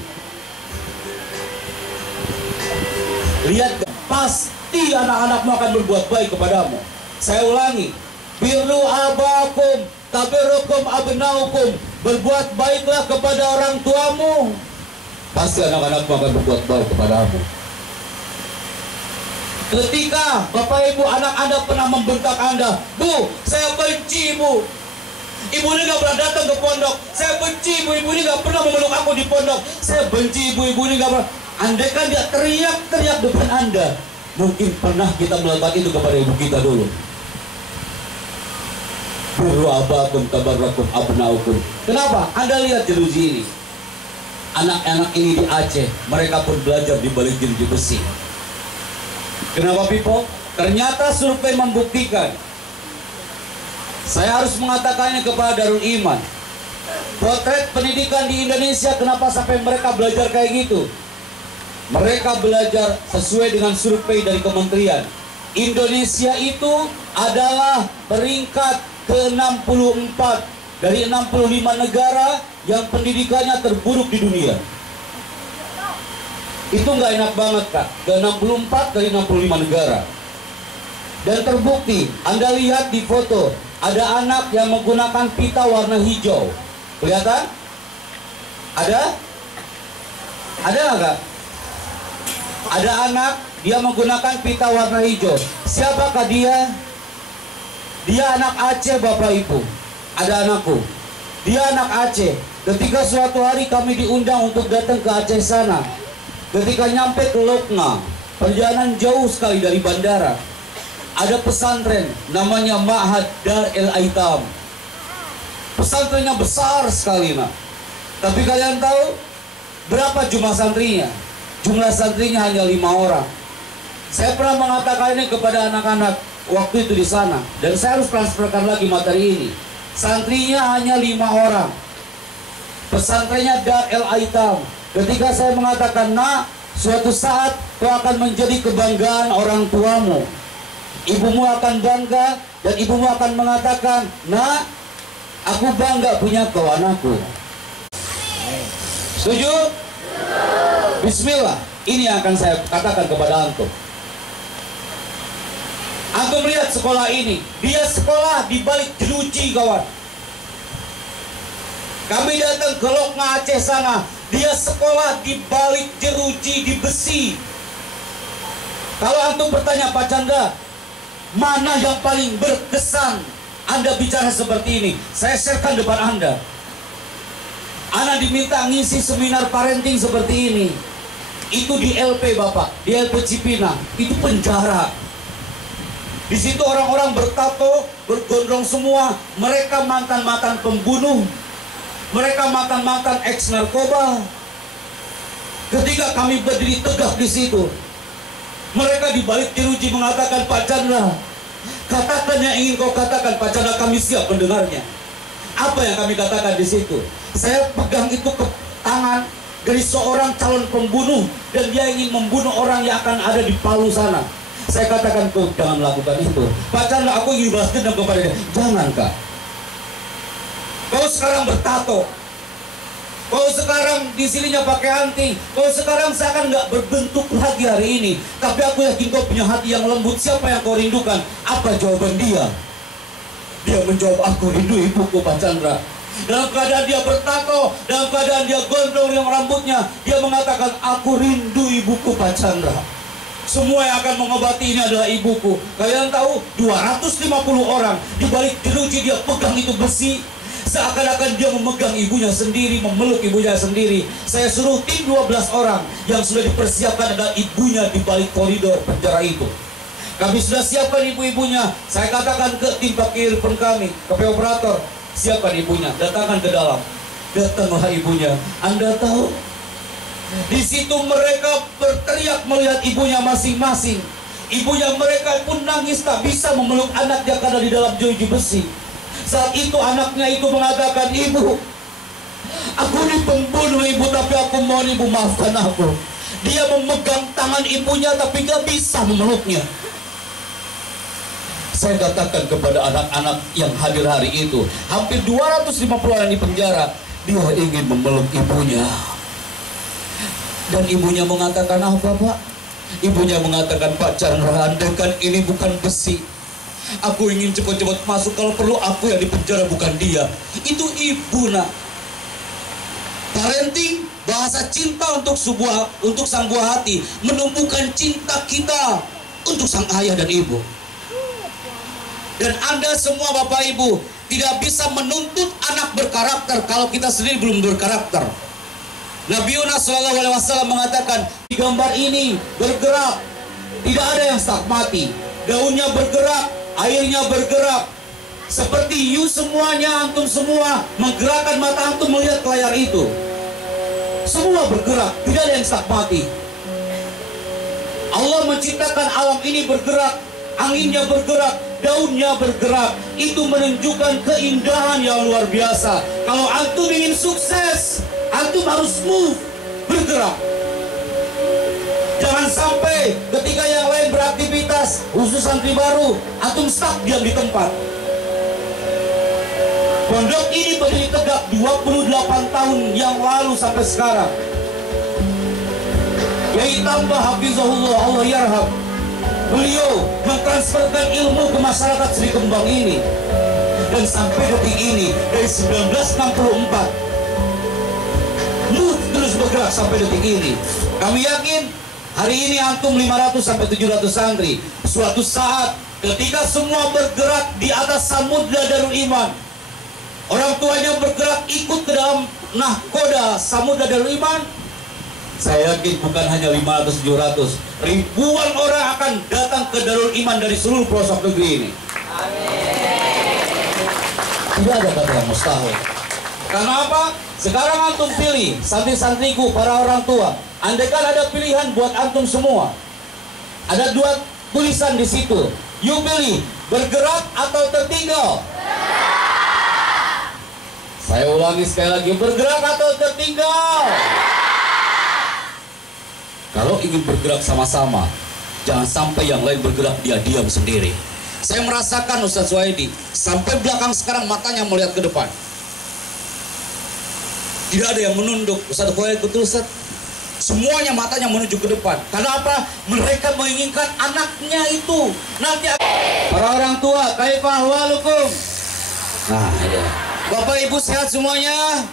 Lihat, pasti anak-anakmu akan berbuat baik kepadamu. Saya ulangi, birru abakum tabirukum abnaukum. Berbuat baiklah kepada orang tuamu. Pasti anak-anakmu akan berbuat baik kepadamu. Ketika Bapak Ibu anak Anda pernah membentak Anda, Bu, saya benci Bu, Ibu ini gak pernah datang ke pondok, saya benci Bu, Ibu ini gak pernah memeluk aku di pondok, saya benci Ibu, Ibu ini gak pernah. Andai kan dia teriak-teriak depan Anda, mungkin pernah kita melakukan itu kepada ibu kita dulu. Birru abakum tabarrakum abnaukum. Kenapa? Anda lihat jeruji ini. Anak-anak ini di Aceh, mereka pun belajar di balik jeruji besi. Kenapa Pipo? Ternyata survei membuktikan. Saya harus mengatakannya kepada Darul Iman. Potret pendidikan di Indonesia, kenapa sampai mereka belajar kayak gitu? Mereka belajar sesuai dengan survei dari kementerian. Indonesia itu adalah peringkat ke-64 dari 65 negara yang pendidikannya terburuk di dunia. Itu nggak enak banget Kak, ke-64 dari 65 negara. Dan terbukti, Anda lihat di foto, ada anak yang menggunakan pita warna hijau. Kelihatan? Ada? Ada nggak Kak? Ada anak, dia menggunakan pita warna hijau. Siapakah dia? Dia anak Aceh Bapak Ibu. Ada anakku, dia anak Aceh. Ketika suatu hari kami diundang untuk datang ke Aceh sana, ketika nyampe ke Lokna, perjalanan jauh sekali dari bandara, ada pesantren namanya Ma'had Dar El Aitam. Pesantrennya besar sekali nak. Tapi kalian tahu berapa jumlah santrinya? Jumlah santrinya hanya 5 orang. Saya pernah mengatakan ini kepada anak-anak waktu itu di sana, dan saya harus transferkan lagi materi ini. Santrinya hanya 5 orang. Pesantrennya Dar El Aitam. Ketika saya mengatakan, nak, suatu saat kau akan menjadi kebanggaan orang tuamu. Ibumu akan bangga, dan ibumu akan mengatakan, nak, aku bangga punya kau anakku. Setuju? Bismillah. Ini yang akan saya katakan kepada antum. Antum lihat sekolah ini. Dia sekolah di balik jeruji kawan. Kami datang ke Lokna Aceh sana. Dia sekolah di balik jeruji di besi. Kalau antum bertanya Pak Chandra, mana yang paling berkesan Anda bicara seperti ini? Saya sharekan depan Anda. Anda diminta ngisi seminar parenting seperti ini. Itu di LP Bapak, di LP Cipinang. Itu penjara. Di situ orang-orang bertato, bergondrong semua. Mereka mantan-mantan pembunuh. Mereka mantan-mantan ex-narkoba. Ketika kami berdiri tegak di situ, mereka di balik jeruji mengatakan, Pak Chandra, katakan yang ingin kau katakan, Pak Chandra, kami siap mendengarnya. Apa yang kami katakan di situ? Saya pegang itu ke tangan dari seorang calon pembunuh, dan dia ingin membunuh orang yang akan ada di Palu sana. Saya katakan, kau jangan lakukan itu. Pak Chandra, aku ingin balas dendam kepada dia. Jangan, Kak. Kau sekarang bertato. Kau sekarang di sininya pakai anting. Kau sekarang seakan nggak berbentuk lagi hari ini. Tapi aku yakin kau punya hati yang lembut. Siapa yang kau rindukan? Apa jawaban dia? Dia menjawab, aku rindu ibuku, Pak Chandra. Dalam keadaan dia bertato, dalam keadaan dia gondrong yang rambutnya, dia mengatakan, aku rindu ibuku, Pak Chandra. Semua yang akan mengobati ini adalah ibuku. Kalian tahu 250 orang di balik jeruji dia pegang itu besi. Seakan-akan dia memegang ibunya sendiri, memeluk ibunya sendiri. Saya suruh tim 12 orang yang sudah dipersiapkan adalah ibunya di balik koridor penjara itu. Kami sudah siapkan ibu-ibunya. Saya katakan ke tim parkir kami, ke operator, siapkan ibunya, datangkan ke dalam. Datanglah ibunya. Anda tahu? Di situ mereka berteriak melihat ibunya masing-masing. Ibunya mereka pun nangis, tak bisa memeluk anaknya karena di dalam jeruji besi. Saat itu anaknya itu mengatakan, ibu, aku ini pembunuh ibu, tapi aku mohon ibu maafkan aku. Dia memegang tangan ibunya tapi gak bisa memeluknya. Saya katakan kepada anak-anak yang hadir hari itu, hampir 250 orang di penjara, dia ingin memeluk ibunya. Dan ibunya mengatakan, apa Pak? Ibunya mengatakan, Pak Chandra, andaikan ini bukan besi, aku ingin cepat-cepat masuk. Kalau perlu aku yang dipenjara, bukan dia. Itu ibu, nak. Parenting, bahasa cinta untuk sang buah hati, menumbuhkan cinta kita untuk sang ayah dan ibu. Dan Anda semua Bapak Ibu tidak bisa menuntut anak berkarakter kalau kita sendiri belum berkarakter. Nabi Yunus SAW mengatakan, di gambar ini bergerak, tidak ada yang stagmati. Daunnya bergerak, airnya bergerak. Seperti you semuanya, antum semua menggerakkan mata antum melihat ke layar itu. Semua bergerak, tidak ada yang stagmati. Allah menciptakan alam ini bergerak, anginnya bergerak, daunnya bergerak. Itu menunjukkan keindahan yang luar biasa. Kalau antum ingin sukses, antum harus move, bergerak. Jangan sampai ketika yang lain beraktivitas, khusus santri baru, antum stuck diam di tempat. Pondok ini berdiri tegak 28 tahun yang lalu sampai sekarang. Yai tambah hafizahullah, Allah yarham. Beliau mentransferkan ilmu ke masyarakat Sri Kembang ini. Dan sampai detik ini, dari 1964, terus bergerak sampai detik ini. Kami yakin hari ini antum 500 sampai 700 santri. Suatu saat ketika semua bergerak di atas samudra Darul Iman, orang tuanya bergerak ikut ke dalam nahkoda samudra Darul Iman, saya yakin bukan hanya 500-700, ribuan orang akan datang ke Darul Iman dari seluruh pelosok negeri ini. Tidak ada kata yang mustahil. Karena apa? Sekarang antum pilih, santri-santriku, para orang tua. Andaikan ada pilihan buat antum semua, ada 2 tulisan di situ. You pilih, bergerak atau tertinggal. Saya ulangi sekali lagi, bergerak atau tertinggal. Kalau ingin bergerak sama-sama, jangan sampai yang lain bergerak, dia diam sendiri. Saya merasakan Ustaz Suhaidi, sampai belakang sekarang matanya melihat ke depan. Tidak ada yang menunduk. Ustaz Suhaidi, betul Ustaz? Semuanya matanya menuju ke depan. Karena apa? Mereka menginginkan anaknya itu nanti. Para orang tua, kaifah ahwalukum? Nah, ya. Bapak Ibu sehat semuanya?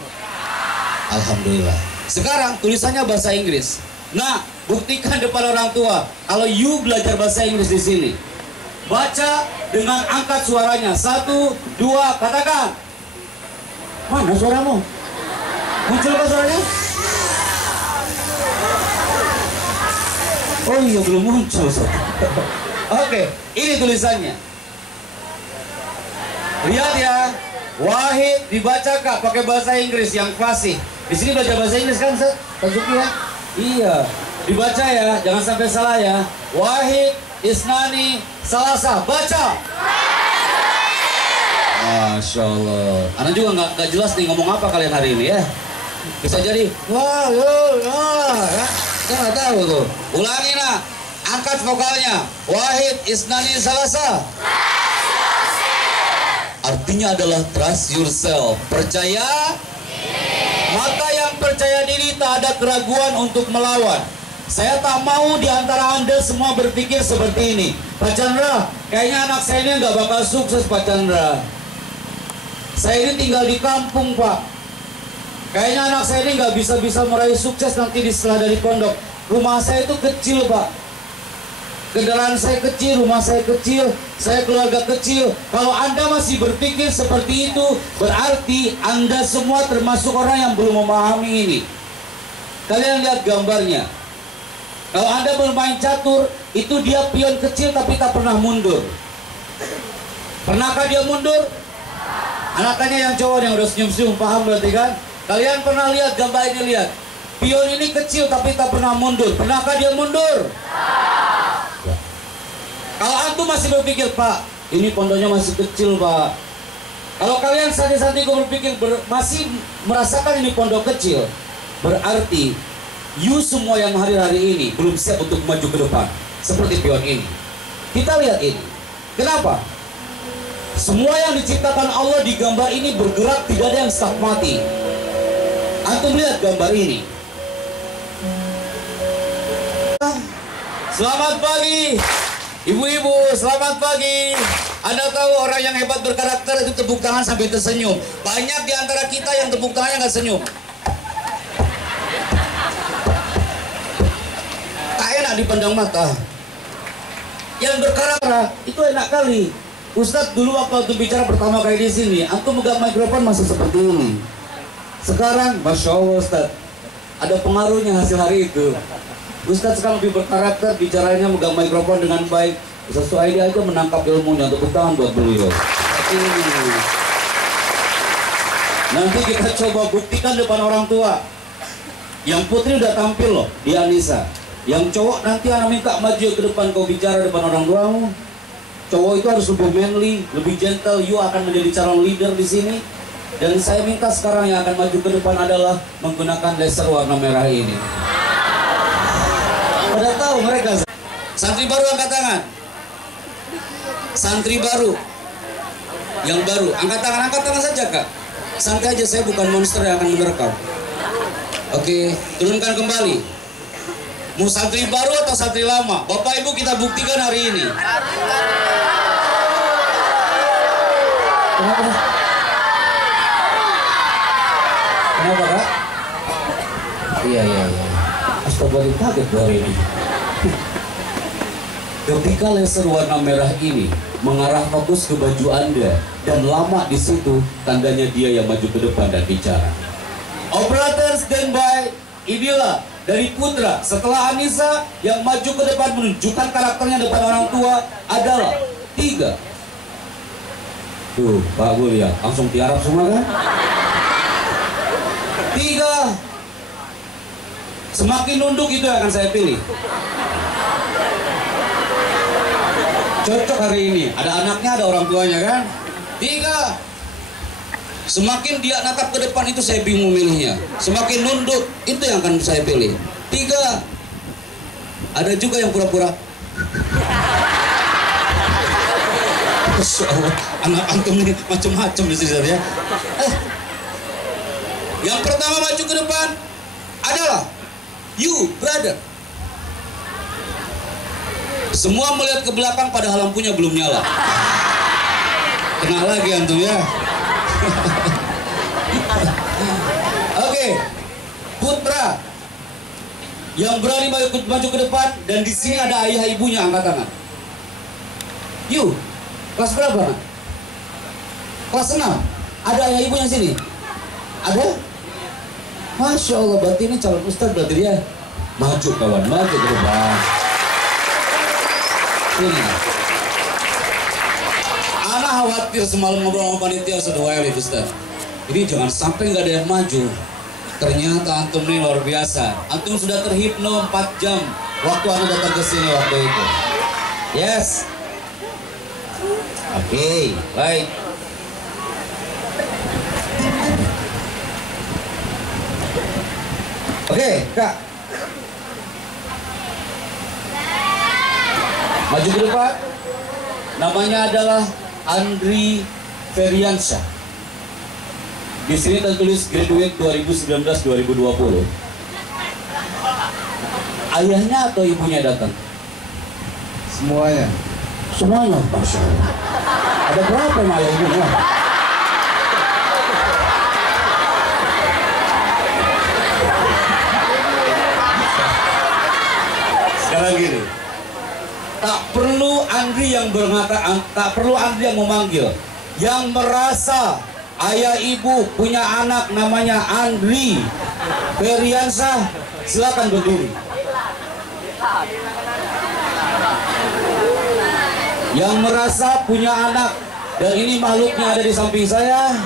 Alhamdulillah. Sekarang tulisannya bahasa Inggris. Nah, buktikan depan orang tua kalau you belajar bahasa Inggris di sini. Baca dengan angkat suaranya. 1, 2, katakan. Mana suaramu? Muncul apa suaranya? Oh iya, belum muncul. Oke, ini tulisannya. Lihat ya. Wahid dibaca Kak pakai bahasa Inggris yang fasih. Di sini belajar bahasa Inggris kan, Ustaz? Pak Zuki ya? Iya. Dibaca ya, jangan sampai salah ya. Wahid, Isnani, Salasa. Baca. Masya Allah. Anak juga nggak jelas nih ngomong apa kalian hari ini ya. Bisa jadi, wah, ya. Saya nggak tahu tuh. Ulangi nah. Angkat vokalnya. Wahid, isnani, salasa. Artinya adalah trust yourself. Percaya. Maka yang percaya diri tak ada keraguan untuk melawan. Saya tak mau di antara Anda semua berpikir seperti ini. Pak Chandra, kayaknya anak saya ini nggak bakal sukses, Pak Chandra. Saya ini tinggal di kampung, Pak. Kayaknya anak saya ini nggak bisa meraih sukses nanti setelah dari pondok. Rumah saya itu kecil, Pak. Kendaraan saya kecil, rumah saya kecil, saya keluarga kecil. Kalau Anda masih berpikir seperti itu, berarti Anda semua termasuk orang yang belum memahami ini. Kalian lihat gambarnya. Kalau Anda bermain catur, itu dia pion kecil tapi tak pernah mundur. Pernahkah dia mundur? Anak tanya yang cowok yang udah senyum-senyum, paham berarti kan? Kalian pernah lihat gambar ini, lihat. Pion ini kecil tapi tak pernah mundur. Pernahkah dia mundur? Ya. Kalau antum masih berpikir, Pak, ini pondoknya masih kecil, Pak. Kalau kalian santai-santai berpikir masih merasakan ini pondok kecil, berarti you semua yang hari-hari ini belum siap untuk maju ke depan seperti pion ini. Kita lihat ini. Kenapa? Semua yang diciptakan Allah di gambar ini bergerak, tidak ada yang stuck mati. Antum lihat gambar ini. Selamat pagi, ibu-ibu, selamat pagi. Anda tahu orang yang hebat berkarakter itu tepuk tangan sampai tersenyum. Banyak di antara kita yang tepuk tangannya nggak senyum. Tak enak dipandang mata. Yang berkarakter itu enak kali. Ustadz dulu waktu bicara pertama kali di sini, antum megang mikrofon masih seperti ini. Sekarang, Masya Allah Ustadz, ada pengaruhnya hasil hari itu. Ustadz sekarang lebih berkarakter, bicaranya megang mikrofon dengan baik. Sesuai dia aja menangkap ilmunya. Tepuk tangan buat beliau. Nanti kita coba buktikan depan orang tua. Yang putri udah tampil loh, di Anissa. Yang cowok nanti anak minta maju ke depan, kau bicara depan orang tuamu. Cowok itu harus lebih manly, lebih gentle. You akan menjadi calon leader di sini. Dan saya minta sekarang yang akan maju ke depan adalah menggunakan laser warna merah ini. Pada tahu mereka. Santri baru angkat tangan. Santri baru. Yang baru angkat tangan saja, Kak. Santai aja, saya bukan monster yang akan menerkam. Oke, turunkan kembali. Mau santri baru atau santri lama? Bapak Ibu kita buktikan hari ini. Kenapa? Kenapa, Kak? Iya. Astagfirullah, kaget hari ini. Ketika laser warna merah ini mengarah fokus ke baju Anda dan lama di situ, tandanya dia yang maju ke depan dan bicara. Operator standby. Inilah dari Putra setelah Anissa yang maju ke depan menunjukkan karakternya depan orang tua adalah 3. Tuh, Pak Gul ya, langsung tiarap semua kan? 3. Semakin nunduk itu yang akan saya pilih. Cocok hari ini, ada anaknya, ada orang tuanya kan? 3. Semakin dia natap ke depan itu saya bingung milihnya. Semakin nunduk itu yang akan saya pilih. 3. Ada juga yang pura-pura. Anak antum ini macam-macam di sini ya. Yang pertama maju ke depan adalah you, brother. Semua melihat ke belakang padahal lampunya belum nyala. Kena lagi antum ya. Oke, Putra yang berani maju ke depan dan di sini ada ayah ibunya, angkat tangan. You, kelas berapa? Kelas 6. Ada ayah ibunya sini? Ada? Masya Allah, berarti ini calon ustadz berarti dia. Maju kawan, maju ke depan. Sini. Anak khawatir semalam ngobrol sama panitia sudah wild Ustaz. Ini jangan sampai nggak ada yang maju. Ternyata antum ini luar biasa. Antum sudah terhipno 4 jam waktu Anda datang ke sini waktu itu. Yes. Oke, baik. Oke, Kak. Maju ke depan. Namanya adalah Andri Feriansyah. Di sini tertulis graduate 2019-2020. Ayahnya atau ibunya datang? Semuanya. Semuanya, Masya Allah. Ada berapa yang ayah ibunya? Sekarang gini, tak perlu Andri yang tak perlu Andri yang memanggil. Yang merasa ayah ibu punya anak namanya Andri Feriansyah, silakan berdiri. Yang merasa punya anak, dan ini makhluknya ada di samping saya,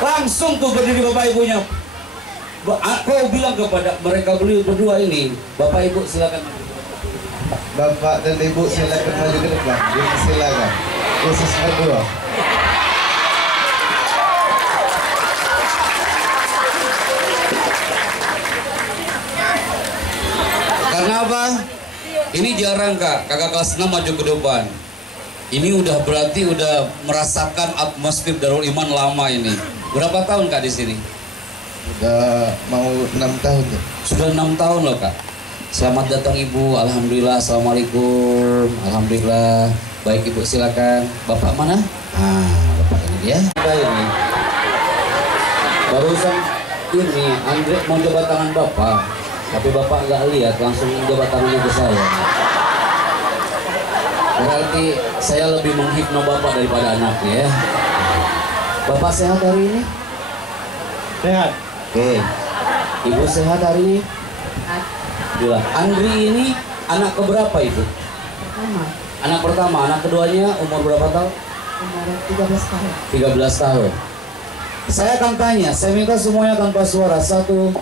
langsung tuh berdiri bapak ibunya. Aku bilang kepada mereka berdua ini, bapak ibu silakan. Bapak dan ibu silakan maju ke depan. Silakan. Khusus berdua. Karena apa? Ini jarang kak, kakak kelas 6 maju ke depan. Ini udah berarti udah merasakan atmosfer Darul Iman lama ini. Berapa tahun kak di sini? Udah mau 6 tahun ya. Sudah 6 tahun loh kak. Selamat datang ibu, alhamdulillah, assalamualaikum, alhamdulillah. Baik ibu silakan. Bapak mana? Bapak ini dia. Ini. Barusan ini Andre mau coba tangan bapak, tapi bapak nggak lihat, langsung coba tangannya ke saya. Berarti saya lebih menghipno bapak daripada anaknya ya. Bapak sehat hari ini? Sehat. Oke. Ibu sehat hari ini? Alhamdulillah. Andri ini anak keberapa ibu? Pertama, Anak pertama, anak keduanya umur berapa tahun? umur 13 tahun. 13 tahun. Saya akan tanya, saya minta semuanya tanpa suara. Satu.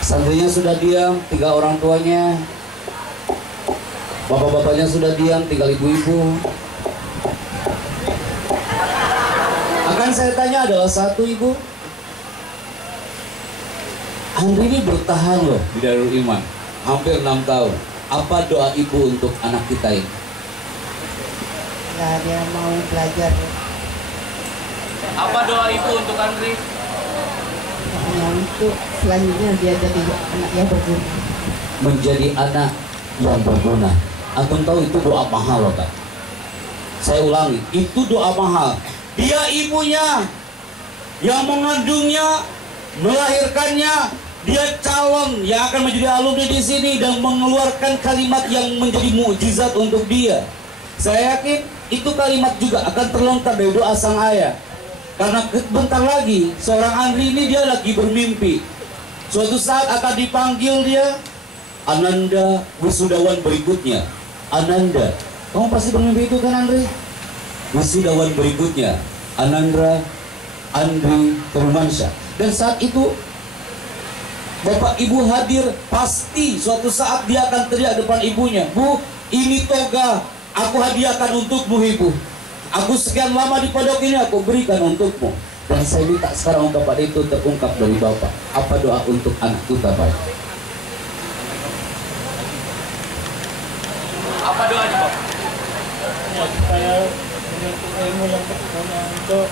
Santrinya sudah diam, 3 orang tuanya. Bapak-bapaknya sudah diam, tinggal ibu-ibu. Akan saya tanya adalah satu ibu. Andri ini bertahan loh di Darul Iman hampir 6 tahun. Apa doa ibu untuk anak kita ini? Ya, dia mau belajar. Apa doa ibu untuk Andri? Ya, untuk selanjutnya dia jadi anak yang berguna. Menjadi anak yang berguna. Antum tahu itu doa mahal loh kak. Saya ulangi, itu doa mahal. Dia ibunya yang mengandungnya, melahirkannya. Dia calon yang akan menjadi alumni di sini dan mengeluarkan kalimat yang menjadi mukjizat untuk dia. Saya yakin itu kalimat juga akan terlontar dari doa sang ayah. Karena bentar lagi seorang Andri ini dia lagi bermimpi. Suatu saat akan dipanggil dia Ananda wisudawan berikutnya. Ananda, kamu pasti bermimpi itu kan Andri? Wisudawan berikutnya Ananda Andri Firmansyah. Dan saat itu bapak ibu hadir, pasti suatu saat dia akan teriak depan ibunya, Bu, ini toga aku hadiahkan untukmu ibu. Aku sekian lama di pondok ini aku berikan untukmu. Dan saya minta sekarang ungkapan itu terungkap dari bapak. Apa doa untuk anak kita baik? Apa doanya Pak? Ya, supaya menuntut ilmu yang berguna untuk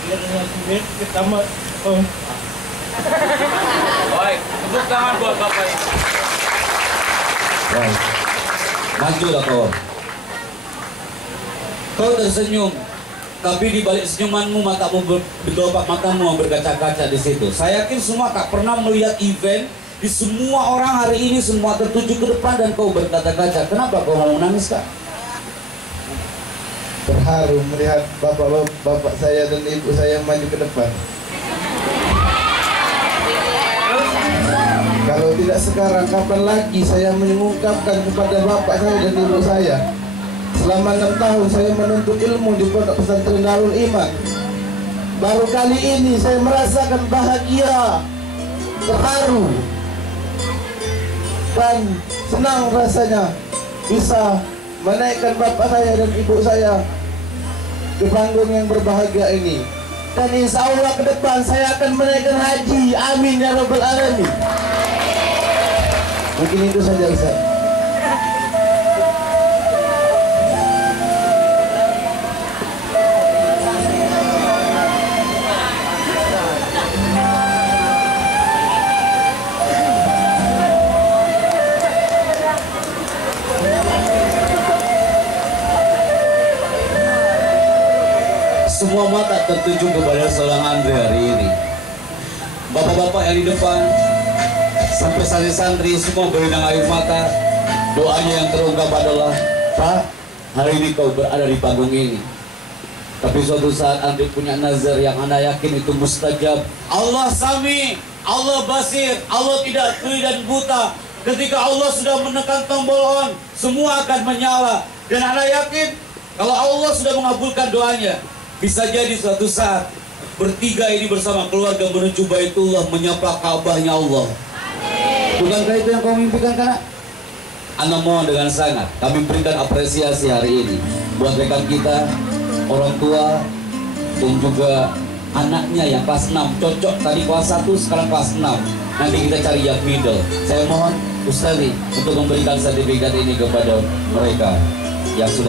dirinya sendiri pertama. Baik, tepuk tangan buat Bapak ini. Baik. Majulah kau. Kau tersenyum, tapi di balik senyumanmu matamu bergelopak, matamu berkaca-kaca di situ. Saya yakin semua tak pernah melihat event di semua orang hari ini semua tertuju ke depan dan kau berkaca-kaca. Kenapa kau mau menangis kak? Terharu melihat bapak saya dan ibu saya maju ke depan. Kalau tidak sekarang, kapan lagi saya mengungkapkan kepada bapak saya dan ibu saya? Selama 6 tahun saya menuntut ilmu di Pondok Pesantren Darul Iman. Baru kali ini saya merasakan bahagia, terharu, dan senang rasanya bisa menaikkan bapak saya dan ibu saya ke panggung yang berbahagia ini. Dan insya Allah ke depan saya akan menaikkan haji. Amin ya rabbal alamin. Mungkin itu saja Ustaz. Semua mata tertuju kepada seorang Andre hari ini. Bapak-bapak yang di depan, sampai santri-santri semua berinang air mata. Doanya yang terungkap adalah, Pak, hari ini kau berada di panggung ini. Tapi suatu saat Andre punya nazar yang Anda yakin itu mustajab. Allah Sami, Allah Basir, Allah tidak tuli dan buta. Ketika Allah sudah menekan tombol on, semua akan menyala. Dan Anda yakin kalau Allah sudah mengabulkan doanya, bisa jadi suatu saat bertiga ini bersama keluarga menuju Baitullah menyapa Ka'bahnya Allah. Bukankah itu yang kau mimpikan, Kak? Anda mohon dengan sangat kami berikan apresiasi hari ini buat rekan kita, orang tua dan juga anaknya yang kelas 6. Cocok tadi kelas 1, sekarang kelas 6. Nanti kita cari yang middle. Saya mohon Ustazi untuk memberikan sertifikat ini kepada mereka yang sudah